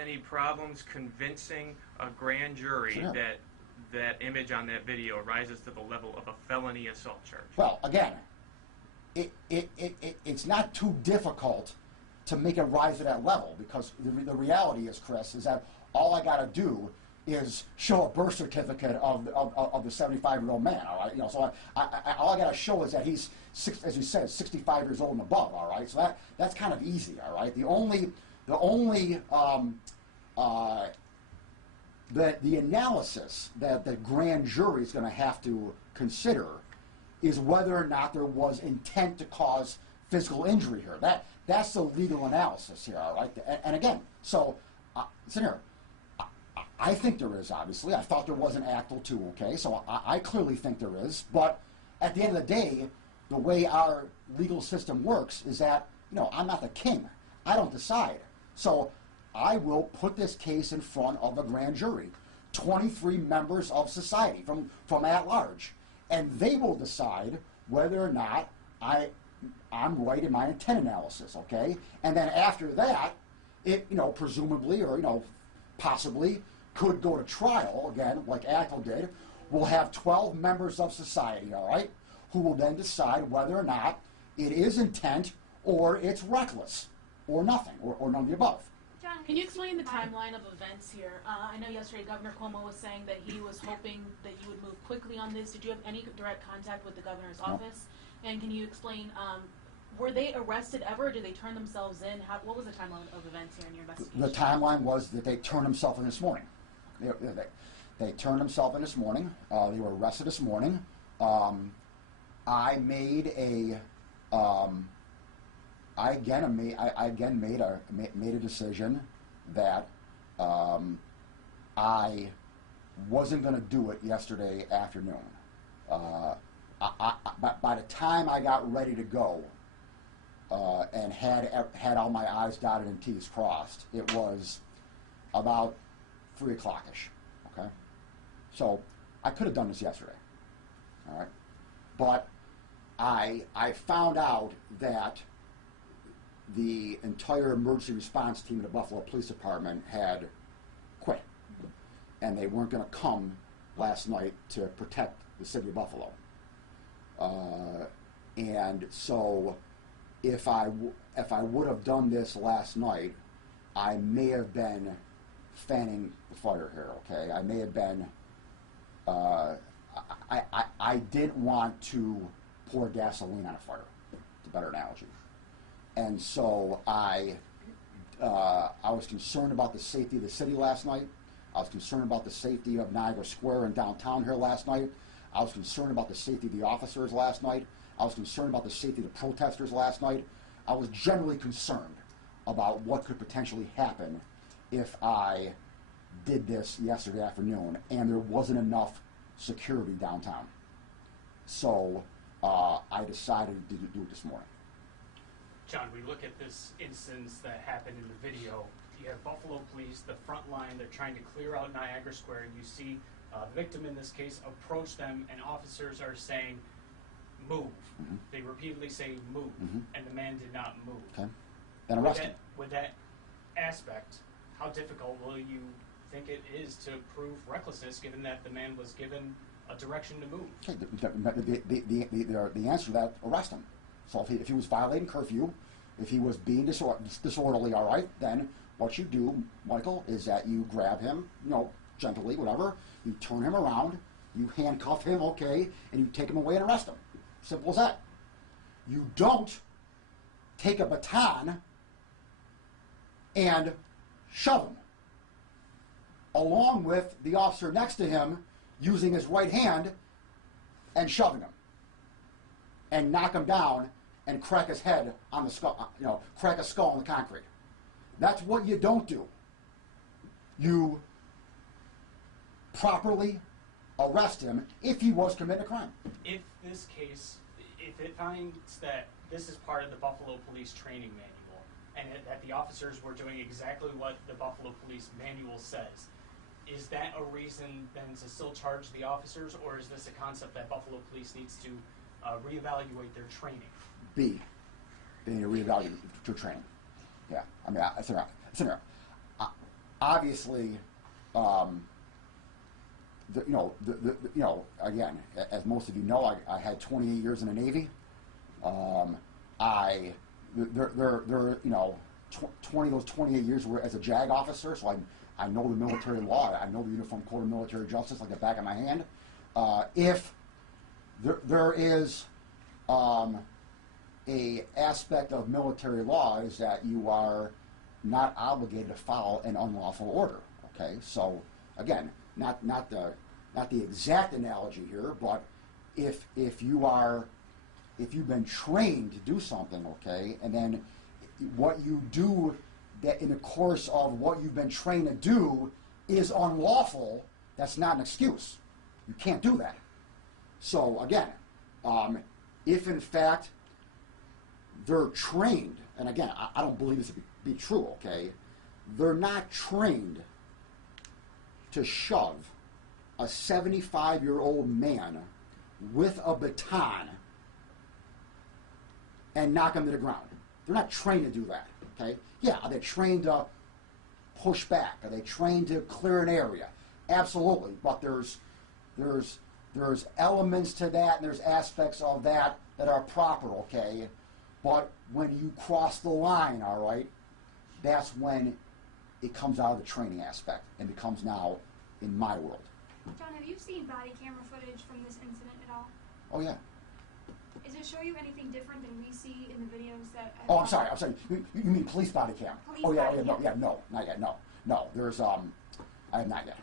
any problems convincing a grand jury Sure. that image on that video rises to the level of a felony assault charge? Well, again, it's not too difficult to make it rise to that level, because the reality is, Chris, is that all I got to do is show a birth certificate of the 75-year-old man. All right, so all I got to show is that he's, as you said, 65 years old and above. All right, so that's kind of easy. All right, the analysis that the grand jury is going to have to consider is whether or not there was intent to cause physical injury here. That's the legal analysis here. All right, and again, so listen here. I think there is, obviously. I thought there was an Actel too, okay? So I clearly think there is. But at the end of the day, the way our legal system works is that, I'm not the king. I don't decide. So I will put this case in front of a grand jury, 23 members of society from at large, and they will decide whether or not I'm right in my intent analysis, okay? And then after that, it, presumably or, possibly could go to trial, again, like Actel did. We'll have 12 members of society, all right, who will then decide whether or not it is intent or it's reckless or nothing or none of the above. John, can you explain the timeline of events here? I know yesterday Governor Cuomo was saying that he was hoping that you would move quickly on this. Did you have any direct contact with the governor's office? And can you explain, were they arrested ever, or did they turn themselves in? What was the timeline of events here in your investigation? The timeline was that they turned themselves in this morning. They turned themselves in this morning. They were arrested this morning. I made a decision that I wasn't going to do it yesterday afternoon. By the time I got ready to go and had all my I's dotted and T's crossed, it was about 3 o'clock-ish, okay? So I could have done this yesterday, all right? But I found out that the entire emergency response team at the Buffalo Police Department had quit, and they weren't going to come last night to protect the city of Buffalo. And so if I would have done this last night, I may have been fanning the fire here, okay? I may have been, I didn't want to pour gasoline on a fire. It's a better analogy. And so I was concerned about the safety of the city last night. I was concerned about the safety of Niagara Square and downtown here last night. I was concerned about the safety of the officers last night. I was concerned about the safety of the protesters last night. I was generally concerned about what could potentially happen if I did this yesterday afternoon and there wasn't enough security downtown. So I decided to do it this morning. John, we look at this instance that happened in the video. You have Buffalo Police, the front line, they're trying to clear out Niagara Square, and you see the victim in this case approach them, and officers are saying, move. Mm-hmm. They repeatedly say, move, and the man did not move. Okay. Then arrest him. With that aspect, how difficult will you think it is to prove recklessness, given that the man was given a direction to move? Okay, the answer to that, arrest him. So if he was violating curfew, if he was being disorderly, all right, then what you do, Michael, is that you grab him, gently, whatever, you turn him around, you handcuff him, okay, and you take him away and arrest him. Simple as that. You don't take a baton and shove him, along with the officer next to him using his right hand and shoving him, and knock him down and crack his head on the skull, crack a skull on the concrete. That's what you don't do. You properly arrest him if he was committing a crime. If this case, if it finds that this is part of the Buffalo Police training manual, and that the officers were doing exactly what the Buffalo Police manual says, is that a reason then to still charge the officers, or is this a concept that Buffalo Police needs to reevaluate their training? B, they need to reevaluate their training. Yeah, I mean, it's in there. Obviously, again, as most of you know, I had 28 years in the Navy. 20 of those 28 years were as a JAG officer, so I know the military law. I know the Uniform Code of Military Justice like the back of my hand. If there is a aspect of military law is that you are not obligated to follow an unlawful order. Okay, so again, not the exact analogy here, but if you've been trained to do something, okay, and then what you do that in the course of what you've been trained to do is unlawful, that's not an excuse. You can't do that. So again, if in fact they're trained, and again, I don't believe this to be true, okay, they're not trained to shove a 75-year-old man with a baton and knock him to the ground. They're not trained to do that, okay? Yeah, are they trained to push back? Are they trained to clear an area? Absolutely, but there's elements to that, and there's aspects of that that are proper, okay? But when you cross the line, all right, that's when it comes out of the training aspect and becomes now in my world. John, have you seen body camera footage from this incident at all? Oh, yeah. Does it show you anything different than we see in the videos that... Oh, I'm sorry. You mean police body cam? Police oh, yeah, body no, cam. yeah, no, not yet, no. There's, I have not yet.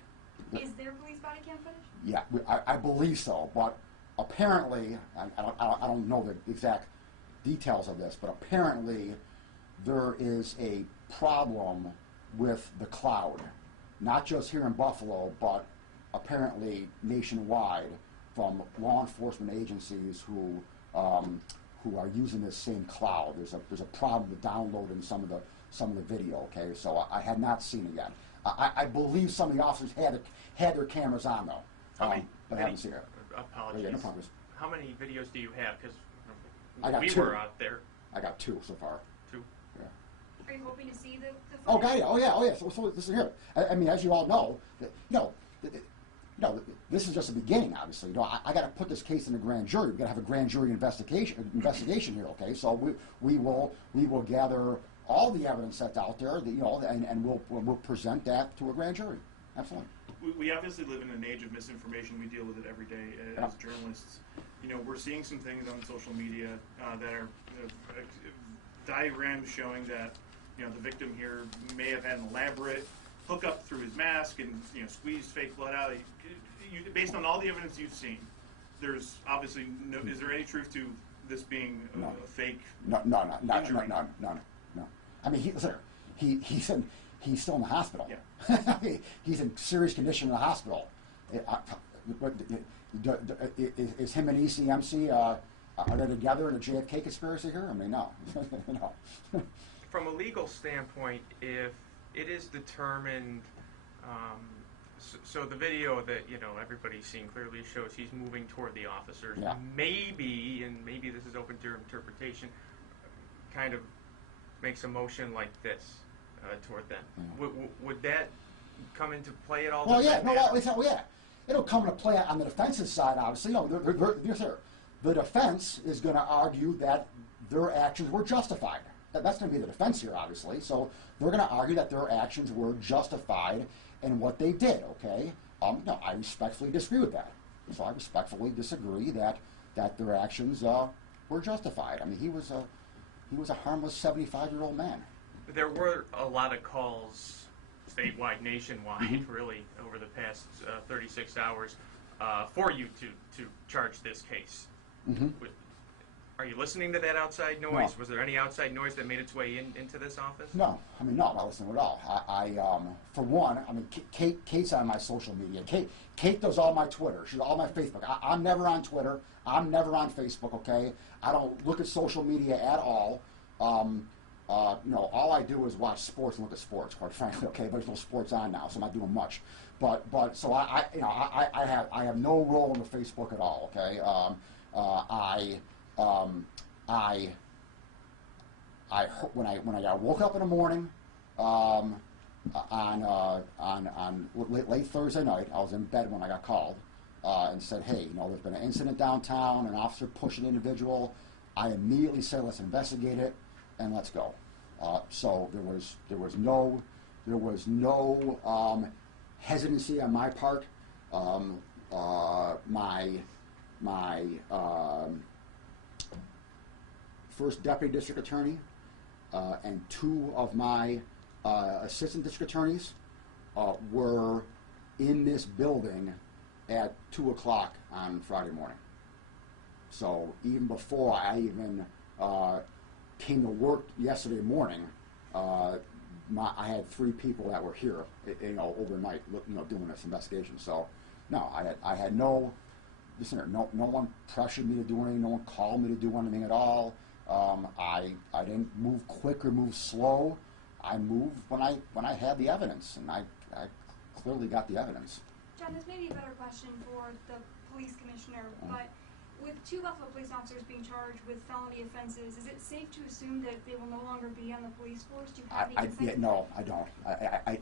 Is there police body cam footage? Yeah, I believe so, but apparently, I don't know the exact details of this, but apparently there is a problem with the cloud, not just here in Buffalo, but apparently nationwide from law enforcement agencies who are using this same cloud. There's a problem with downloading some of the video. Okay, so I had not seen it yet. I believe some of the officers had their cameras on though, but I haven't seen it. Apologies. Yeah, no problem. How many videos do you have? I Because got two. were out there. I got 2 so far. 2. Yeah. Are you hoping to see the footage? Oh, God, yeah. Oh, yeah. So listen here. I mean, as you all know, this is just the beginning. Obviously, I got to put this case in a grand jury. We've got to have a grand jury investigation here. Okay, so we will gather all the evidence that's out there. And we'll present that to a grand jury. Absolutely. We obviously live in an age of misinformation. We deal with it every day as journalists. We're seeing some things on social media that are diagrams showing that the victim here may have had an elaborate hookup through his mask and squeezed fake blood out. Based on all the evidence you've seen, there's obviously no. Is there any truth to this being a fake? No. I mean, he's still in the hospital. Yeah. He's in serious condition in the hospital. Is him and ECMC are they together in a JFK conspiracy here? I mean, no. No. From a legal standpoint, if it is determined, so the video that everybody's seen clearly shows he's moving toward the officers. Yeah. Maybe this is open to interpretation, kind of makes a motion like this. toward them. Would that come into play at all? Well, yeah, no, well, yeah. It'll come into play on the defense's side, obviously. You know, the defense is going to argue that their actions were justified. That's going to be the defense here, obviously. So they're going to argue that their actions were justified in what they did, okay? No, I respectfully disagree with that. So I respectfully disagree that their actions were justified. I mean, he was a harmless 75-year-old man. There were a lot of calls statewide, nationwide, really, over the past 36 hours for you to charge this case. Are you listening to that outside noise? No. Was there any outside noise that made its way into this office? No, I mean, no, I'm not listening at all. I for one, I mean, Kate's on my social media. Kate does all my Twitter. She's all my Facebook. I'm never on Twitter. I'm never on Facebook. Okay, I don't look at social media at all. No, all I do is watch sports and look at sports, quite frankly. Okay, but there's no sports on now, so I'm not doing much. But so I have no role in the Facebook at all. Okay, when I woke up in the morning on late Thursday night, I was in bed when I got called and said, hey, you know, there's been an incident downtown, an officer pushed an individual. I immediately said, let's investigate it and let's go. So there was no hesitancy on my part. My first deputy district attorney and two of my assistant district attorneys were in this building at 2 o'clock on Friday morning. So even before I even came to work yesterday morning, I had 3 people that were here, you know, overnight, you know, doing this investigation. So no, I had no. Listen, no one pressured me to do anything. No one called me to do anything at all. I didn't move quick or move slow. I moved when I had the evidence, and I clearly got the evidence. John, this may be a better question for the police commissioner, but with 2 Buffalo police officers being charged with felony offenses, is it safe to assume that they will no longer be on the police force? Do you have any consent? No, I don't.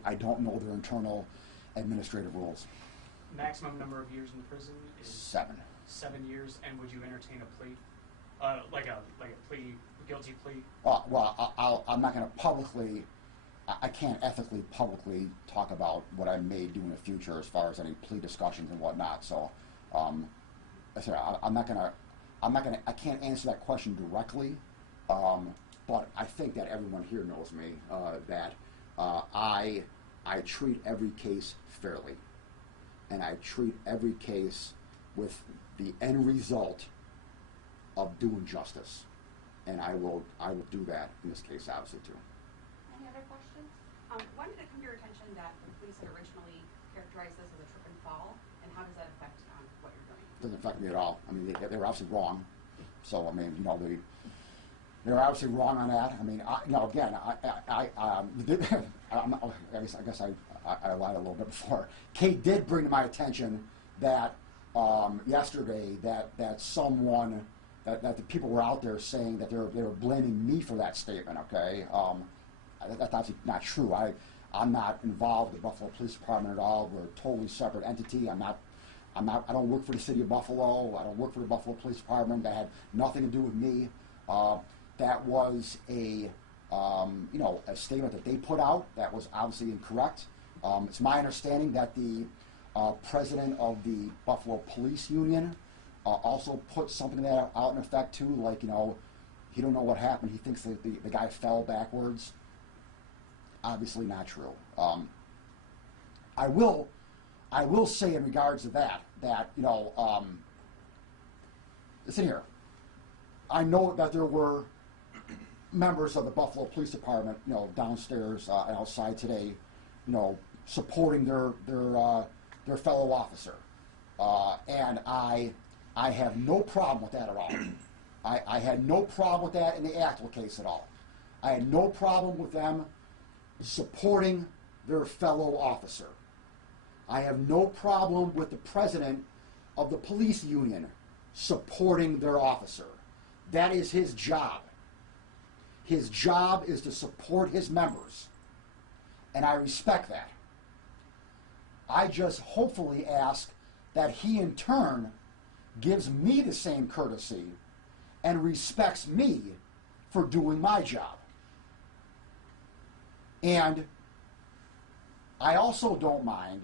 I don't know their internal administrative rules. Maximum number of years in prison is 7. 7 years, and would you entertain a plea, like a guilty plea? Well, I'm not going to publicly. I can't ethically publicly talk about what I may do in the future as far as any plea discussions and whatnot. So, I said I'm not going to. I can't answer that question directly, but I think that everyone here knows me. That I treat every case fairly. And I treat every case with the end result of doing justice, and I will do that in this case, obviously too. Any other questions? When did it come to your attention that the police had originally characterized this as a trip and fall, and how does that affect what you're doing? It doesn't affect me at all. I mean, they were obviously wrong. So I mean, you know, they were obviously wrong on that. I mean, you know, again, I guess I lied a little bit before. Kate did bring to my attention that yesterday that someone that the people were out there saying that they were blaming me for that statement. Okay, that's obviously not true. I'm not involved with the Buffalo Police Department at all. We're a totally separate entity. I don't work for the city of Buffalo. I don't work for the Buffalo Police Department. That had nothing to do with me. That was a statement that they put out that was obviously incorrect. It's my understanding that the president of the Buffalo Police Union also put something that out in effect too, like, you know, he don't know what happened. He thinks that the guy fell backwards. Obviously not true. I will say in regards to that you know, listen here. I know that there were members of the Buffalo Police Department, you know, downstairs and outside today, you know, supporting their fellow officer, and I have no problem with that at all. I had no problem with that in the Actel case at all. I had no problem with them supporting their fellow officer. I have no problem with the president of the police union supporting their officer. That is his job. His job is to support his members. and I respect that. I just hopefully ask that he in turn gives me the same courtesy and respects me for doing my job. And I also don't mind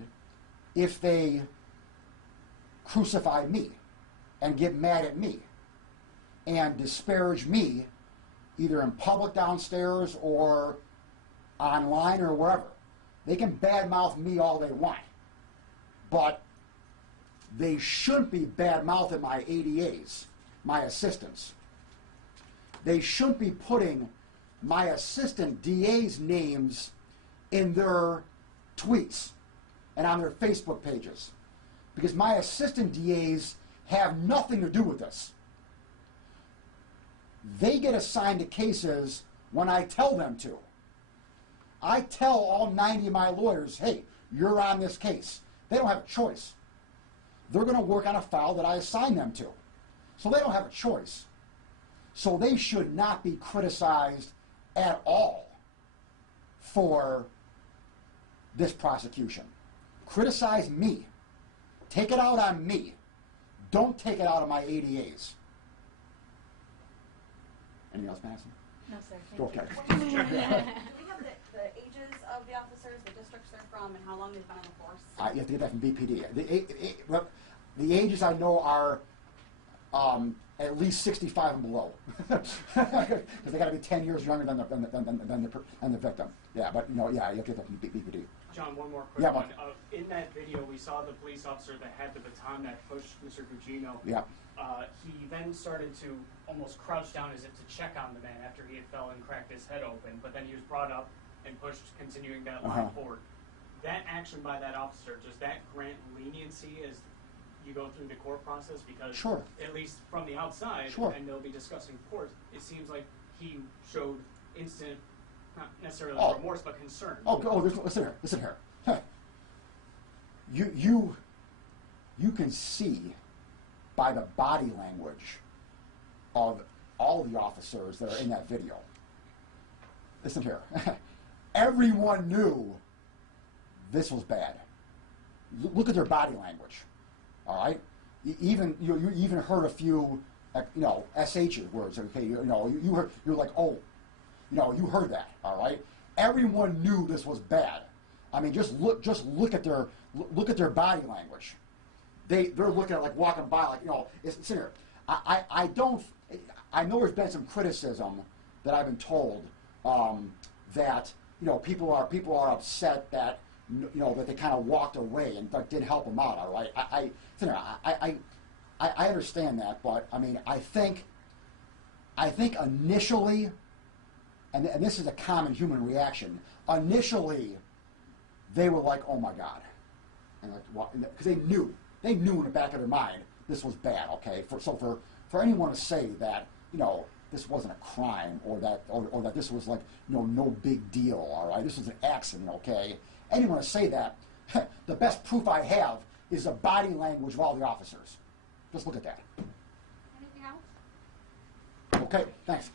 if they crucify me and get mad at me and disparage me either in public downstairs or online or wherever. They can badmouth me all they want, but they shouldn't be bad-mouthing my ADAs, my assistants. They shouldn't be putting my assistant DA's names in their tweets and on their Facebook pages, because my assistant DAs have nothing to do with this. They get assigned to cases when I tell them to. I tell all 90 of my lawyers, hey, you're on this case. They don't have a choice. They're going to work on a file that I assign them to. So they don't have a choice. So they should not be criticized at all for this prosecution. Criticize me. Take it out on me. Don't take it out on my ADAs. Anything else, Madison? No, sir. Okay. Do we have the ages of the officers, the districts they're from, and how long they've been on the force? You have to get that from BPD. The ages I know are at least 65 and below, because they got to be 10 years younger than the victim. Yeah, but you have to get that from BPD. John, one more quick one. In that video, we saw the police officer that had the baton that pushed Mr. Gugino. Yeah. He then started to almost crouch down as if to check on the man after he had fell and cracked his head open, but then he was brought up and pushed, continuing that line forward. That action by that officer, does that grant leniency as you go through the court process? Because at least from the outside, and they'll be discussing court, it seems like he showed instant, not necessarily remorse, but concern. Listen here. Huh. You can see by the body language of all the officers that are in that video. Listen here. Everyone knew this was bad. Look at their body language. All right? You even heard a few, SH words. Okay, you're like, oh, you heard that. All right? Everyone knew this was bad. I mean, just look at their body language. They're looking at like walking by like it's here. I know there's been some criticism that I've been told that people are upset that that they kind of walked away and didn't help them out. All right, I understand that, but I mean I think initially, and this is a common human reaction. Initially, they were like, "Oh my God," and because they knew in the back of their mind this was bad. Okay, for anyone to say that this wasn't a crime or that this was like no big deal. All right, this was an accident. Okay, anyone to say that, the best proof I have is the body language of all the officers. Just look at that. Anything else? Okay, thanks.